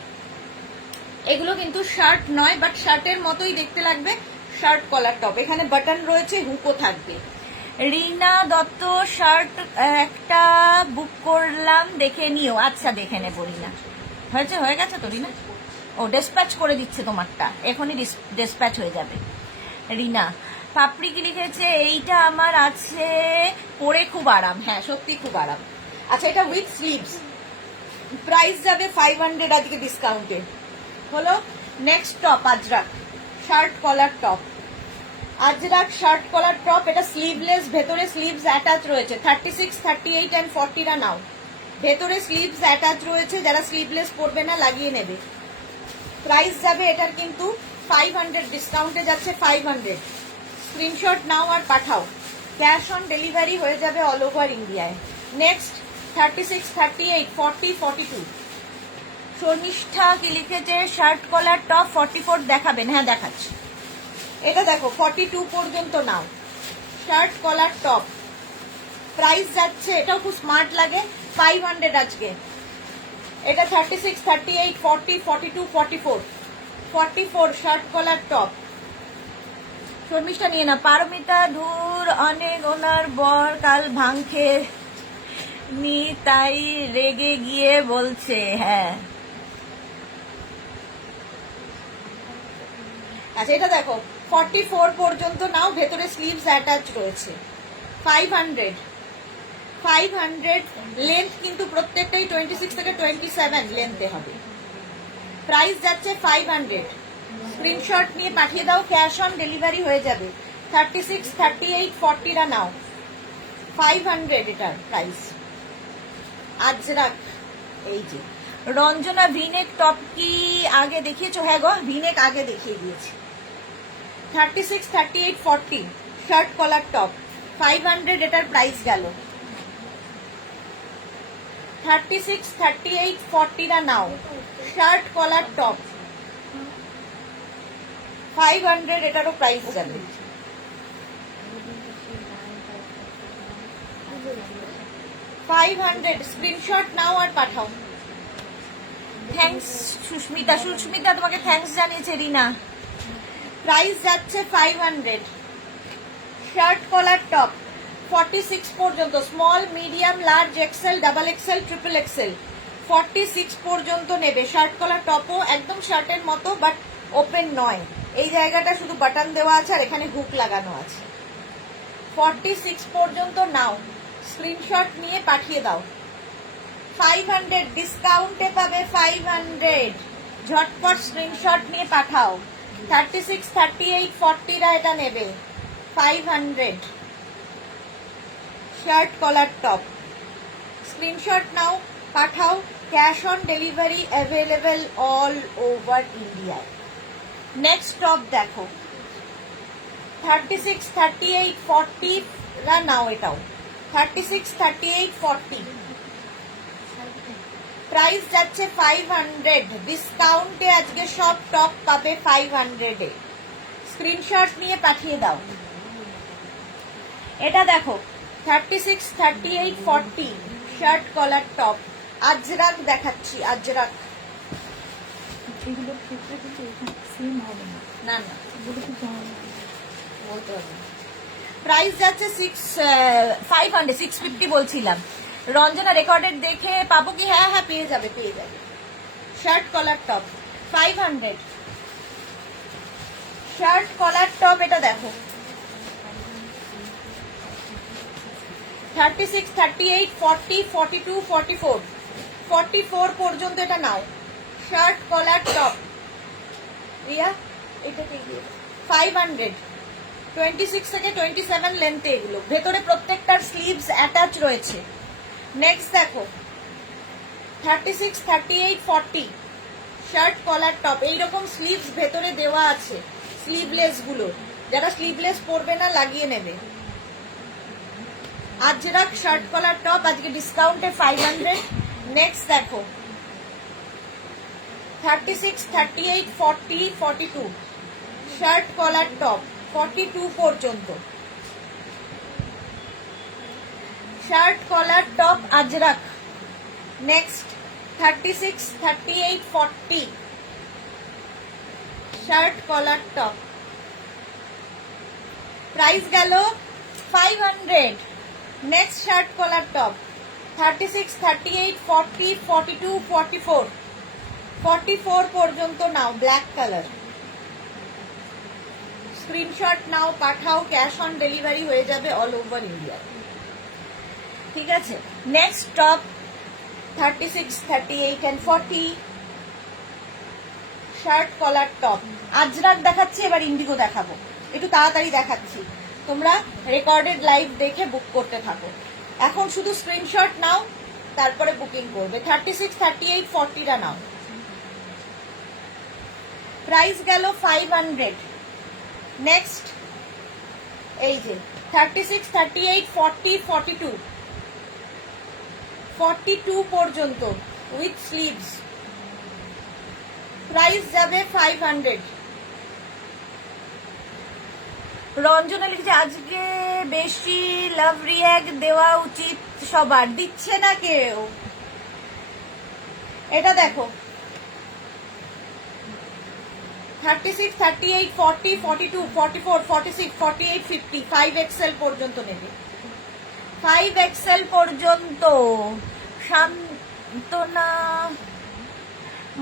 এগুলো কিন্তু শার্ট নয়, বাট শার্টের মতোই দেখতে লাগবে। শার্ট কলার টপ, এখানে বাটন রয়েছে, হুকও থাকবে। রিনা দত্ত শার্ট একটা বুক করলাম, দেখে নিও। আচ্ছা, দেখে নেবো রিনা। হয়ে গেছে তো রিনা? ও ডিসপ্যাচ করে দিচ্ছে তোমারটা, এখনই ডিসপ্যাচ হয়ে যাবে। রিনা পাপড়ি কি লিখেছে, এইটা আমার আছে, পরে খুব আরাম। হ্যাঁ, সত্যি খুব আরাম। আচ্ছা, এটা উইথ স্লিভস, প্রাইস যাবে 500 আজকে ডিসকাউন্টে। হলো next top, Ajrakh shirt collar top. Ajrakh shirt collar top, এটা স্লিভলেস, ভেতরে স্লিভস অ্যাটাচ রয়েছে। 36, 38 and 40 রা নাও। ভেতরে স্লিভস অ্যাটাচ রয়েছে, যারা স্লিভলেস পরবে না লাগিয়ে নেবে। প্রাইস যাবে এটার কিন্তু 500, ডিসকাউন্টে যাচ্ছে 500। স্ক্রিনশট নাও আর পাঠাও। ক্যাশ অন ডেলিভারি হয়ে যাবে অল ওভার ইন্ডিয়ায়। নেক্সট 36, 38, 40, 42। শর্মিষ্ঠা কি লিখেছে, শার্ট কলার টপ 44 দেখাবেন? হ্যাঁ, দেখাচ্ছি। এটা দেখো 42 পর্যন্ত নাও। শার্ট কলার টপ, প্রাইস যাচ্ছে, এটাও খুব স্মার্ট লাগে, 500 আজকে। এটা 36, 38, 40, 42, 44, 44 শার্ট কলার টপ। শর্মিষ্ঠা নিয়ে না। পারমিতা ধুর, অনেক ওনার বর কাল ভাং খেয়ে নি, তাই রেগে গিয়ে বলছে। হ্যাঁ, আচ্ছা, এটা দেখো 44 পর্যন্ত নাও, ভেতরে স্লিভস অ্যাটাচ রয়েছে। 500, 500 লেন্থ কিন্তু প্রত্যেকটাই 26 থেকে 27 লেন্থে হবে। প্রাইস যাচ্ছে 500। স্ক্রিনশট নিয়ে পাঠিয়ে দাও, ক্যাশ অন ডেলিভারি হয়ে যাবে। 36, 38, 40 রা নাও, 500 এটার প্রাইস। আজরাক, এই যে রঞ্জনা ভিনেক টপ কি আগে দেখিয়েছো? হ্যাঁ গো, ভিনেক আগে দেখিয়ে দিয়েছি। 36, 38, 40 শার্ট কলার টপ, 500 এটার প্রাইস গেল। 36, 38, 40 রা নাও। শার্ট কলার টপ 500 এটারও প্রাইস যাবে। 500 স্ক্রিনশট নাও আর পাঠাও। থ্যাঙ্কস সুস্মিতা। সুস্মিতা তোমাকে থ্যাঙ্কস জানিয়েছে রিনা। প্রাইস যাচ্ছে 500। শার্ট কলার টপ 46 পর্যন্ত, small medium large XL double XL triple XL 46 পর্যন্ত নেবে। শার্ট কলার টপও একদম শার্টের মতো বাট ওপেন নয়, এই জায়গাটা শুধু বাটন দেওয়া আছে আর এখানে হুক লাগানো আছে। 46 পর্যন্ত নাও, স্ক্রিনশট নিয়ে পাঠিয়ে দাও। 500 ডিসকাউন্টে পাবে 500, ঝটপট স্ক্রিনশট নিয়ে পাঠাও। 36, 38, 40 রা এটা নেবে। 500 শার্ট কলার টপ, স্ক্রিনশট নাও পাঠাও। Cash on delivery available all over India. Next top দেখো 36, 38, 40 রা নাও এটাও। 36, 38, 40 প্রাইস যাচ্ছে 500। ডিসকাউন্টে আজকে সব টপ পাবে 500 এ। স্ক্রিনশট নিয়ে পাঠিয়ে দাও। এটা দেখো 36, 38, 40 শার্ট কলার টপ, আজরাক দেখাচ্ছি। আজরাক এগুলোর ক্ষেত্রে কিন্তু সেম হবে না। না না এগুলো কি বলতে হবে। প্রাইস যাচ্ছে 500, 650 বলছিলাম। রঞ্জনা রেকর্ডেড দেখে পাবো কি? হ্যাঁ হ্যাঁ পেয়ে যাবে পেয়ে যাবে। Shirt collar top 500। Shirt collar top এটা দেখো 36, 38, 40, 42, 44 44 পর্যন্ত এটা নাও। শার্ট কলার টপ রিয়া এটা 500, 26 থেকে 27 লেন্থে এগুলো। ভেতরে প্রত্যেকটার স্লিভস অ্যাটাচ রয়েছে। নেক্সট দেখো 36, 38, 40 শার্ট কলার টপ, এইরকম স্লিভস ভেতরে দেওয়া আছে। স্লিভলেস গুলো, যারা স্লিভলেস পরবে না লাগিয়ে নেবে। আজরাক শার্ট কলার টপ আজকে ডিসকাউন্টে 500। নেক্সট দেখো 36, 38, 40, 42 শার্ট কলার টপ 42 পর্যন্ত। Shirt collar top Ajrakh. Next 36, 38, 40 shirt collar top, price গেল 500। নেক্সট শার্ট কলার টপ 36, 38, 40, 42, 44 44 পর্যন্ত নাও। ব্ল্যাক কালার, স্ক্রিনশট নাও পাঠাও। ক্যাশ অন ডেলিভারি হয়ে যাবে অল ওভার ইন্ডিয়া। ঠিক আছে। Next top 36, 38 and 40 shirt collar top Ajrak দেখাচ্ছি, এবার ইন্ডিগো দেখাবো। একটু তাড়াতাড়ি দেখাচ্ছি, তোমরা রেকর্ডেড লাইভ দেখে বুক করতে থাকো। এখন শুধু স্ক্রিনশট নাও, তারপরে বুকিং করবে। 36, 38, 40 রা নাও। প্রাইস গেল 500। নেক্সট এই যে 36, 38, 40, 42 42 পর্যন্ত উইথ স্লিভস, প্রাইস যাবে 500। রঞ্জনা লিখছে আজকে বেশি লাভ রিঅ্যাক্ট দেওয়া উচিত সবার, দিচ্ছে না কেউ। এটা দেখো 36, 38, 40, 42, 44, 46, 48, 50 5XL পর্যন্ত নেবে। 5XL পর্যন্ত। শান্তনা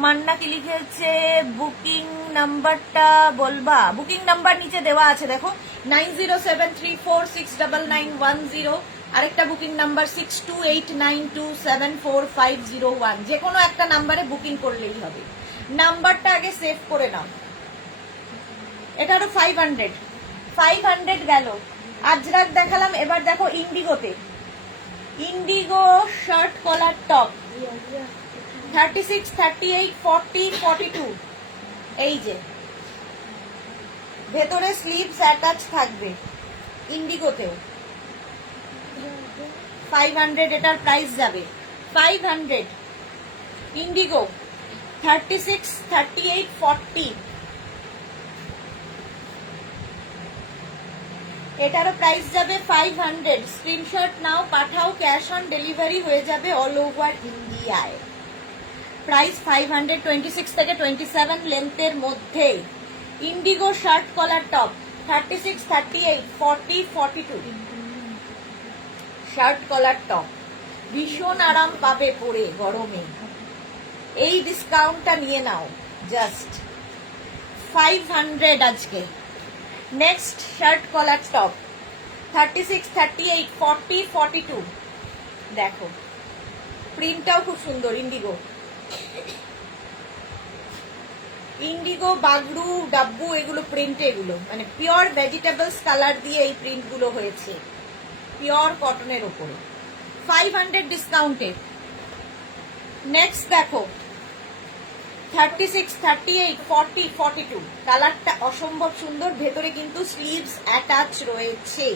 মান্না কি লিখেছে বুকিং নাম্বারটা বলবা? বুকিং নাম্বার নিচে দেওয়া আছে দেখো 9073469910, আরেকটা বুকিং নাম্বার 6289274501। যে কোনো একটা নাম্বারে বুকিং করলেই হবে। নাম্বারটা আগে সেভ করে নাও। এটারও 500। 500 গেল। আজরাক দেখালাম, এবার দেখো ইন্ডিগোতে। ইন্ডিগো শার্ট কলার টপ 36, 38, 40, 42 এই যে ভেতরে স্লিভস অ্যাটাচ থাকবে। ইন্ডিগোতেও 500 এটার প্রাইস যাবে 500। ইন্ডিগো 36, 38, 40 এটারও প্রাইস যাবে 500। স্ক্রিনশট নাও, পাঠাও, ক্যাশ অন ডেলিভারি হয়ে যাবে অল ওভার ইন্ডিয়ায়। প্রাইস 500, 26 থেকে 27 লেন্থের মধ্যে। Indigo shirt collar top 36, 38, 40, 42 shirt collar top ভীষণ আরাম পাবে পরে গরমে। এই ডিসকাউন্টটা নিয়ে নাও, জাস্ট 500 আজকে। নেক্সট শার্ট কলার টপ 36, 38, 40, 42 দেখো, প্রিন্টটাও খুব সুন্দর। ইন্ডিগো, ইন্ডিগো, বাগরু, ডাব্বু, এগুলো প্রিন্ট, এগুলো মানে পিওর ভেজিটেবলস কালার দিয়ে এই প্রিন্টগুলো হয়েছে, পিওর কটনের উপরে 500 ডিসকাউন্টে। নেক্সট দেখো 36, 38, 40, 42 কালারটা অসম্ভব সুন্দর, ভেতরে কিন্তু স্লিভস অ্যাটাচ রয়েছে।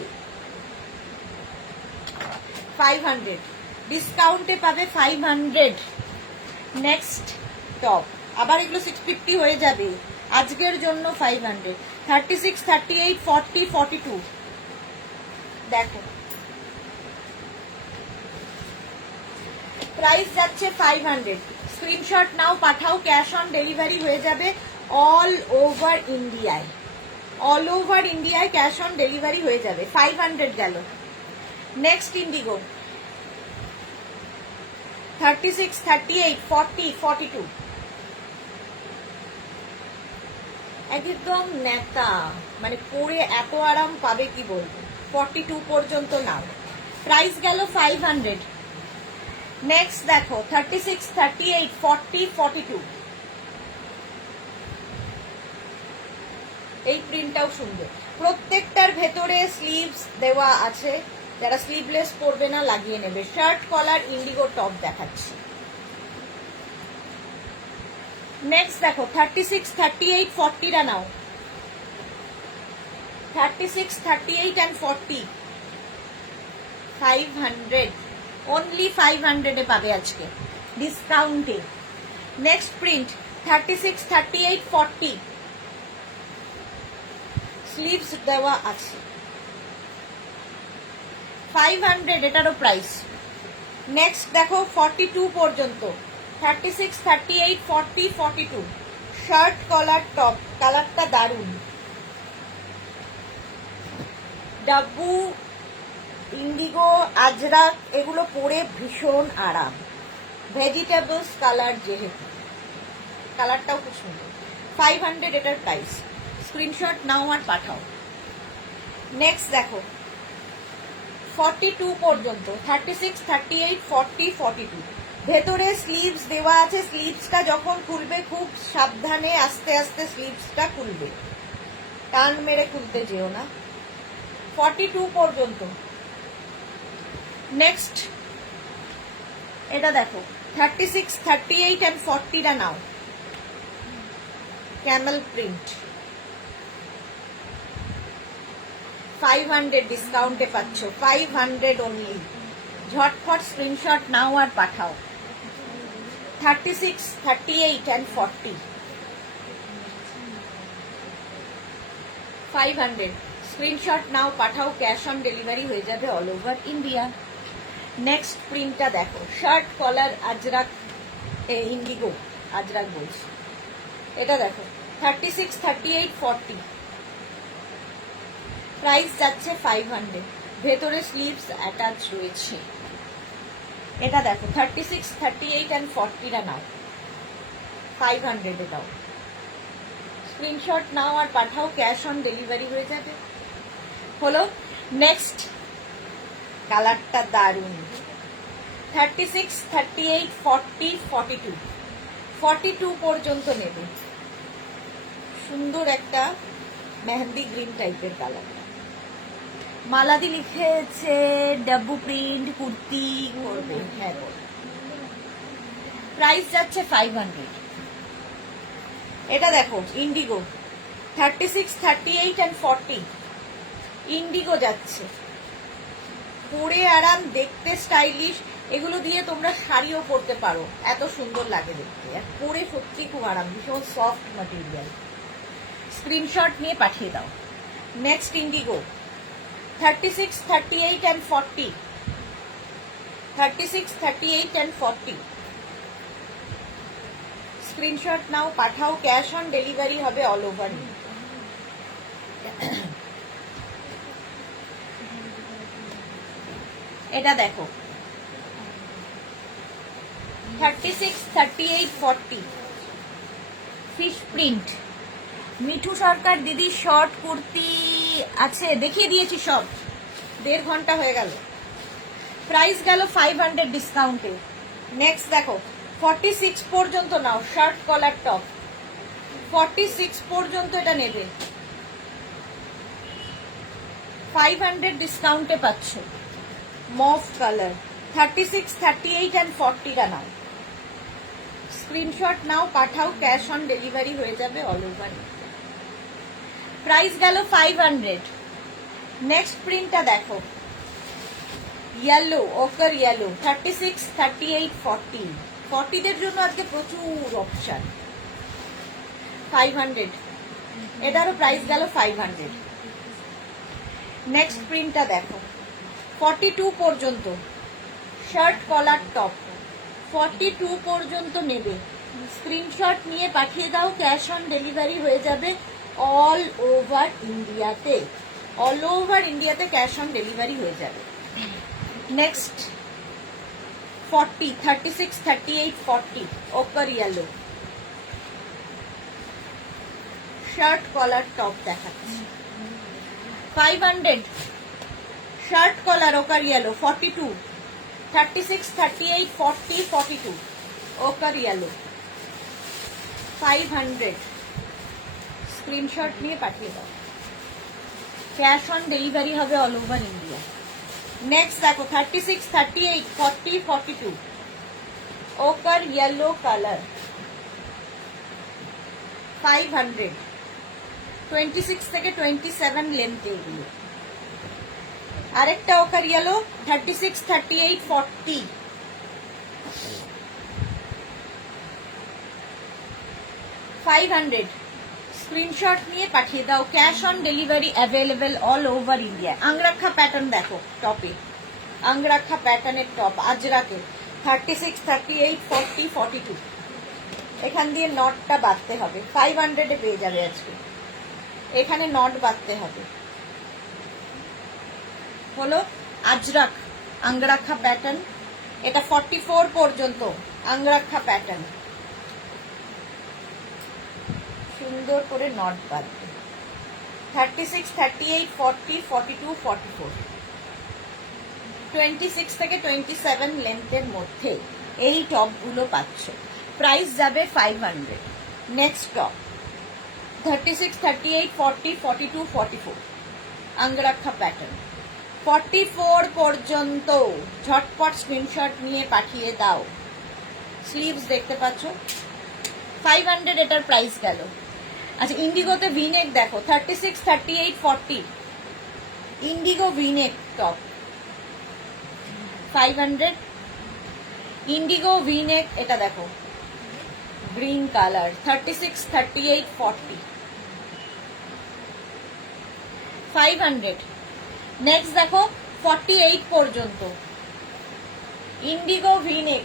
500 ডিসকাউন্টে পাবে 500। নেক্সট টপ, আবার এগুলো 650 হয়ে যাবে, আজকের জন্য 500। 36, 38, 40, 42 দেখো, প্রাইস যাচ্ছে 500। স্ক্রিনশট নাও, পাঠাও, ক্যাশ অন ডেলিভারি হয়ে যাবে অল ওভার ইন্ডিয়ায়। অল ওভার ইন্ডিয়ায় ক্যাশ অন ডেলিভারি হয়ে যাবে। 500 গেল। নেক্সট ইন্ডিগো 36, 38, 40, 42 একদম নেতা, মানে পরে এত আরাম পাবে কি বলবো। 42 পর্যন্ত নাও, প্রাইস গেল 500। নেক্সট দেখো 36, 38, 40, 42 এই প্রিন্টটাও সুন্দর, প্রত্যেকটার ভেতরে স্লিভস দেওয়া আছে, যারা স্লিভলেস পরবে না লাগিয়ে নেবে। শার্ট কলার ইন্ডিগো টপ দেখাচ্ছি। নেক্সট দেখো 36, 38, 40 নাও। 36, 38 and 40 500, অনলি 500 এ পাবে আজকে ডিসকাউন্টে। নেক্সট প্রিন্ট 36, 38, 40 স্লিভস দেওয়া আছে, 500 এটারও প্রাইস। নেক্সট দেখো 42 পর্যন্ত 36, 38, 40, 42 শার্ট কলার টপ, কালারটা দারুন। ডাব্বু, ইন্ডিগো, আজরাক এগুলো পরে ভীষণ আরাম, ভেজিটেবলস কালার যেহেতু, কালারটাও খুব সুন্দর। 500 এটার প্রাইস। স্ক্রিনশট নাও আর পাঠাও। নেক্সট দেখো 42 পর্যন্ত 36, 38, 40, 42 ভেতরে স্লিভস দেওয়া আছে। স্লিভসটা যখন খুলবে খুব সাবধানে আস্তে আস্তে স্লিভসটা খুলবে, টান মেরে খুলতে যেও না। 42 পর্যন্ত। নেক্সট এটা দেখো 36, 38 and 40 নাও, ক্যামেল প্রিন্ট 500 ডিসকাউন্টে পাচ্ছ, 500 অনলি। ঝটফট স্ক্রিনশট নাও আর পাঠাও। 36, 38 and 40 500 স্ক্রিনশট নাও, পাঠাও, ক্যাশ অন ডেলিভারি হয়ে যাবে অল ওভার ইন্ডিয়া। নেক্সট প্রিন্টটা দেখো, shirt collar Ajrak, indigo Ajrak বলছি, এটা দেখো 36, 38, 40 প্রাইস যাচ্ছে 500, ভেতরে স্লিভস অ্যাটাচ রয়েছে। এটা দেখো 36, 38 and 40 নাও, 500 এ দাও। স্ক্রিনশট নাও আর পাঠাও, ক্যাশ অন ডেলিভারি হয়ে যাবে। হলো। নেক্সট কালারটা দারুন, 36, 38, 40, 42 42 পর্যন্ত নেবে। সুন্দর একটা মেহেন্দি গ্রিন টাইপের কালারটা, মালাদি লিখেছে ডাব্বু প্রিন্ট কুর্তি করবে, হ্যাঁ করবে। প্রাইস যাচ্ছে 500। এটা দেখো ইন্ডিগো 36, 38 and 40 ইন্ডিগো যাচ্ছে, পরে আরাম, দেখতে স্টাইলিশ। এগুলো দিয়ে তোমরা শাড়িও পরতে পারো, এত সুন্দর লাগে দেখতে, আর পরে সত্যি খুব আরাম, ভীষণ সফট ম্যাটেরিয়াল। স্ক্রিনশট নিয়ে পাঠিয়ে দাও। Next Indigo 36, 38 and 40, 36, 38 and 40। Screenshot নাও, পাঠাও, ক্যাশ অন ডেলিভারি হবে অল ওভার। এটা দেখো 36, 38, 40 ফিশ প্রিন্ট। মিঠু সরকার দিদি শর্ট কুর্তি আছে, দেখিয়ে দিয়েছি সব, 1.5 ঘন্টা হয়ে গেল। প্রাইস গেল 500 ডিসকাউন্টে। নেক্সট দেখো 46 পর্যন্ত নাও, শার্ট কলার টপ 46 পর্যন্ত এটা নেবে, 500 ডিসকাউন্টে পাচ্ছ। মফ কালার 36, 38 and 40 টা নাও। স্ক্রিনশট নাও, পাঠাও, ক্যাশ অন ডেলিভারি হয়ে যাবে অল ওভার। প্রাইস গেল 500। নেক্সট প্রিন্টটা দেখো, ইয়েলো, ওকার ইয়েলো 36, 38, 40। 40 দের জন্য আজকে প্রচুর অপশন। 500, এটারও প্রাইস গেল 500। নেক্সট প্রিন্টটা দেখো 42 পর্যন্ত, শার্ট কলার টপ 42 পর্যন্ত নেবে। স্ক্রিনশট নিয়ে পাঠিয়ে দাও, ক্যাশ অন ডেলিভারি হয়ে যাবে অল ওভার ইন্ডিয়াতে। অল ওভার ইন্ডিয়াতে ক্যাশ অন ডেলিভারি হয়ে যাবে। নেক্সট 40, 36, 38, 40 ওকার ইয়েলো, শার্ট কলার টপ দেখাচ্ছি 500। শার্ট কলার ওকার ইয়েলো 42, 36, 38, 40, 42 ওকার ইয়েলো 500। স্ক্রিনশট নিয়ে পাঠিয়ে দাও, ক্যাশ অন ডেলিভারি হবে অল ওভার ইন্ডিয়া। নেক্সট দেখো 36, 38, 40, 42 ওকার ইয়েলো কালার 500। 26 থেকে 27 লেন্থে এগুলো। আরেকটা ওকার ইয়েলো 36, 38, 40 500। স্ক্রিনশট নিয়ে পাঠিয়ে দাও, cash on delivery available all over India. Angrakha pattern দেখো, টপে আংরাক্ষা প্যাটার্নের টপ আজরাকে 36, 38, 40, 42। এখান দিয়ে নটটা বাঁধতে হবে, 500 পেয়ে যাবে আজকে। এখানে নট বাঁধতে হবে। হলো আজরাক আংরাক্ষা প্যাটার্ন, এটা 44 পর্যন্ত আংরাক্ষা প্যাটার্ন। সুন্দর করে নট বাঁধবে। 36, 38, 40, 42, 44 26 থেকে 27 লেন্থের মধ্যে এই টপগুলো পাচ্ছ। প্রাইস যাবে 500। নেক্সট টপ 36, 38, 40, 42, 44 আংরাক্ষা প্যাটার্ন 44 পর্যন্ত। ঝটপট স্ক্রিনশট নিয়ে পাঠিয়ে দাও। স্লিভস দেখতে পাচ্ছ, 500 এটার প্রাইস গেল। আচ্ছা ইন্ডিগোতে ভিনেক দেখো 36, 38, 40 Indigo V-neck top 500। Indigo V-neck এটা দেখো গ্রিন কালার 36, 38, 40 500। নেক্সট দেখো 48 পর্যন্ত ইন্ডিগো ভিনেক,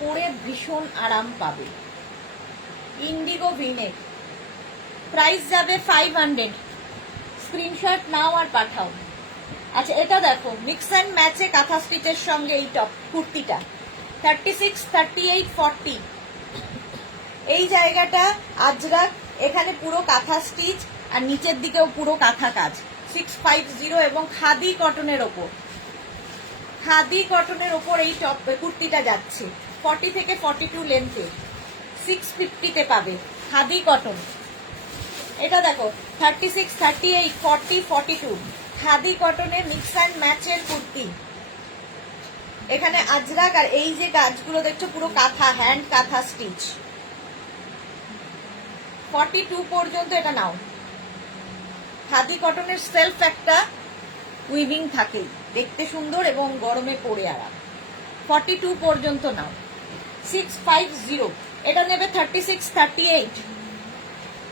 পরে ভীষণ আরাম পাবে। ইন্ডিগো ভিনেক প্রাইস যাবে 500। স্ক্রিনশট নাও আর পাঠাও। আচ্ছা এটা দেখো মিক্স অ্যান্ড ম্যাচে কাঁথা স্টিচের সঙ্গে এই টপ কুর্তিটা 36, 38, 40 এই জায়গাটা আজরাক, এখানে পুরো কাঁথা স্টিচ আর নিচের দিকেও পুরো কাঁথা কাজ। 650 এবং খাদি কটনের ওপর, খাদি কটনের ওপর এই টপ কুর্তিটা যাচ্ছে। 40 থেকে 42 লেন্থে 650 পাবে খাদি কটন। এটা দেখো 36, 38, 40, 42 খাদি কটনের মিক্স অ্যান্ড ম্যাচের কুর্তি। এখানে আজরাক আর এই যে কাজগুলো দেখছো পুরো কাঁথা, হ্যান্ড কাঁথা স্টিচ। 42 পর্যন্ত এটা নাও। খাদি কটনের সেলফ একটা উইভিং থাকে, দেখতে সুন্দর এবং গরমে পরে আরাম। 42 পর্যন্ত নাও। 650, এটা নেবে 36, 38,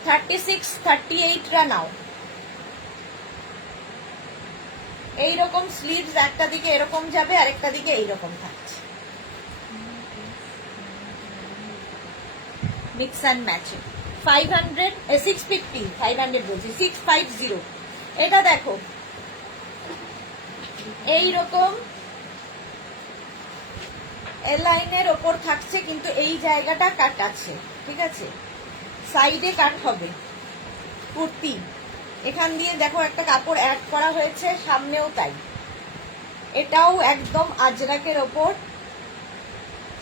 36, 38 রা নাও। এইরকম স্লিভস, একটা দিকে এরকম যাবে আর একটা দিকে এইরকম থাকছে, মিক্স অ্যান্ড ম্যাচিং। 500, 650, 500 বলছি, 650। এটা দেখো এইরকম এ লাইনের ওপর থাকছে, কিন্তু এই জায়গাটা কাট আছে, ঠিক আছে, সাইডে কাট হবে। কুর্তি এখান দিয়ে দেখো একটা কাপড় অ্যাড করা হয়েছে, সামনেও তাই। এটাও একদম আজরাকের ওপর।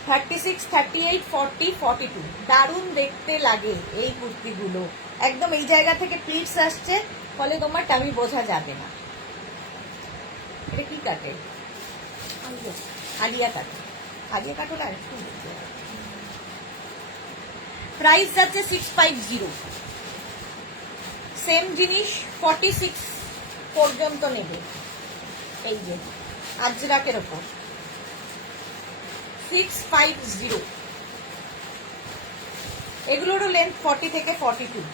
36, 38, 40, 42, দারুণ দেখতে লাগে এই কুর্তিগুলো। একদম এই জায়গা থেকে প্লিটস আসছে, ফলে তোমার টামি বোঝা যাবে না। এটা কি কাটে? আলিয়া কাটে। আলিয়া কাটো না, একটু প্রাইস যাচ্ছে 650। সেম জিনিস 46 পর্যন্ত নেবে। এই যে আজরাকের ওপর 650। এগুলোরও লেন্থ 40 থেকে 42।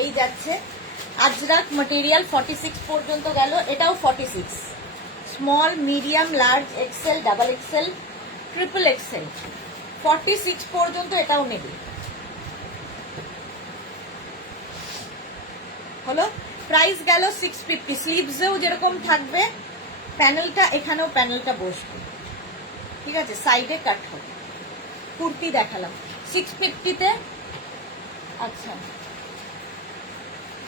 এই যাচ্ছে আজরাক ম্যাটেরিয়াল 46 পর্যন্ত গেল। এটাও 46, small, medium, large, XL, double XL, triple XL, 46 পর্যন্ত এটাও নেবে। হলো, প্রাইস গেল 650। স্লিভসেও যেরকম থাকবে প্যানেলটা, এখানেও প্যানেলটা বসবে, ঠিক আছে, সাইডে কাট হবে। কুর্তি দেখালাম 650-তে। আচ্ছা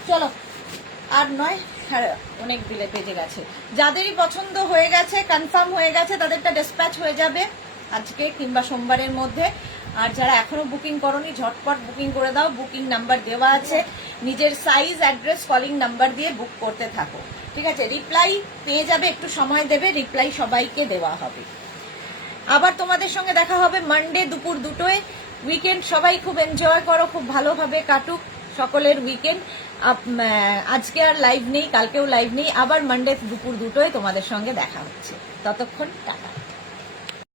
চলো, আর নয়, অনেক বিলে পেজে গেছে। যাদেরই পছন্দ হয়ে গেছে, কনফার্ম হয়ে গেছে, তাদেরটা ডিসপ্যাচ হয়ে যাবে আজকে কিংবা সোমবারের মধ্যে। আর যারা এখনো বুকিং করনি, ঝটপট বুকিং করে দাও। বুকিং নাম্বার দেওয়া আছে, নিজের সাইজ, অ্যাড্রেস, কলিং নাম্বার দিয়ে বুক করতে থাকো, ঠিক আছে। রিপ্লাই পেয়ে যাবে, একটু সময় দেবে, রিপ্লাই সবাইকে দেওয়া হবে। আবার তোমাদের সঙ্গে দেখা হবে মানডে দুপুর 2টোয়। উইকেন্ড সবাই খুব এনজয় করো, খুব ভালোভাবে কাটুক সকলের উইকেন্ড। আজকে আর লাইভ নেই, কালকেও লাইভ নেই, আবার মানডে দুপুর 2টোয় তোমাদের সঙ্গে দেখা হচ্ছে। ততক্ষণ টাটা।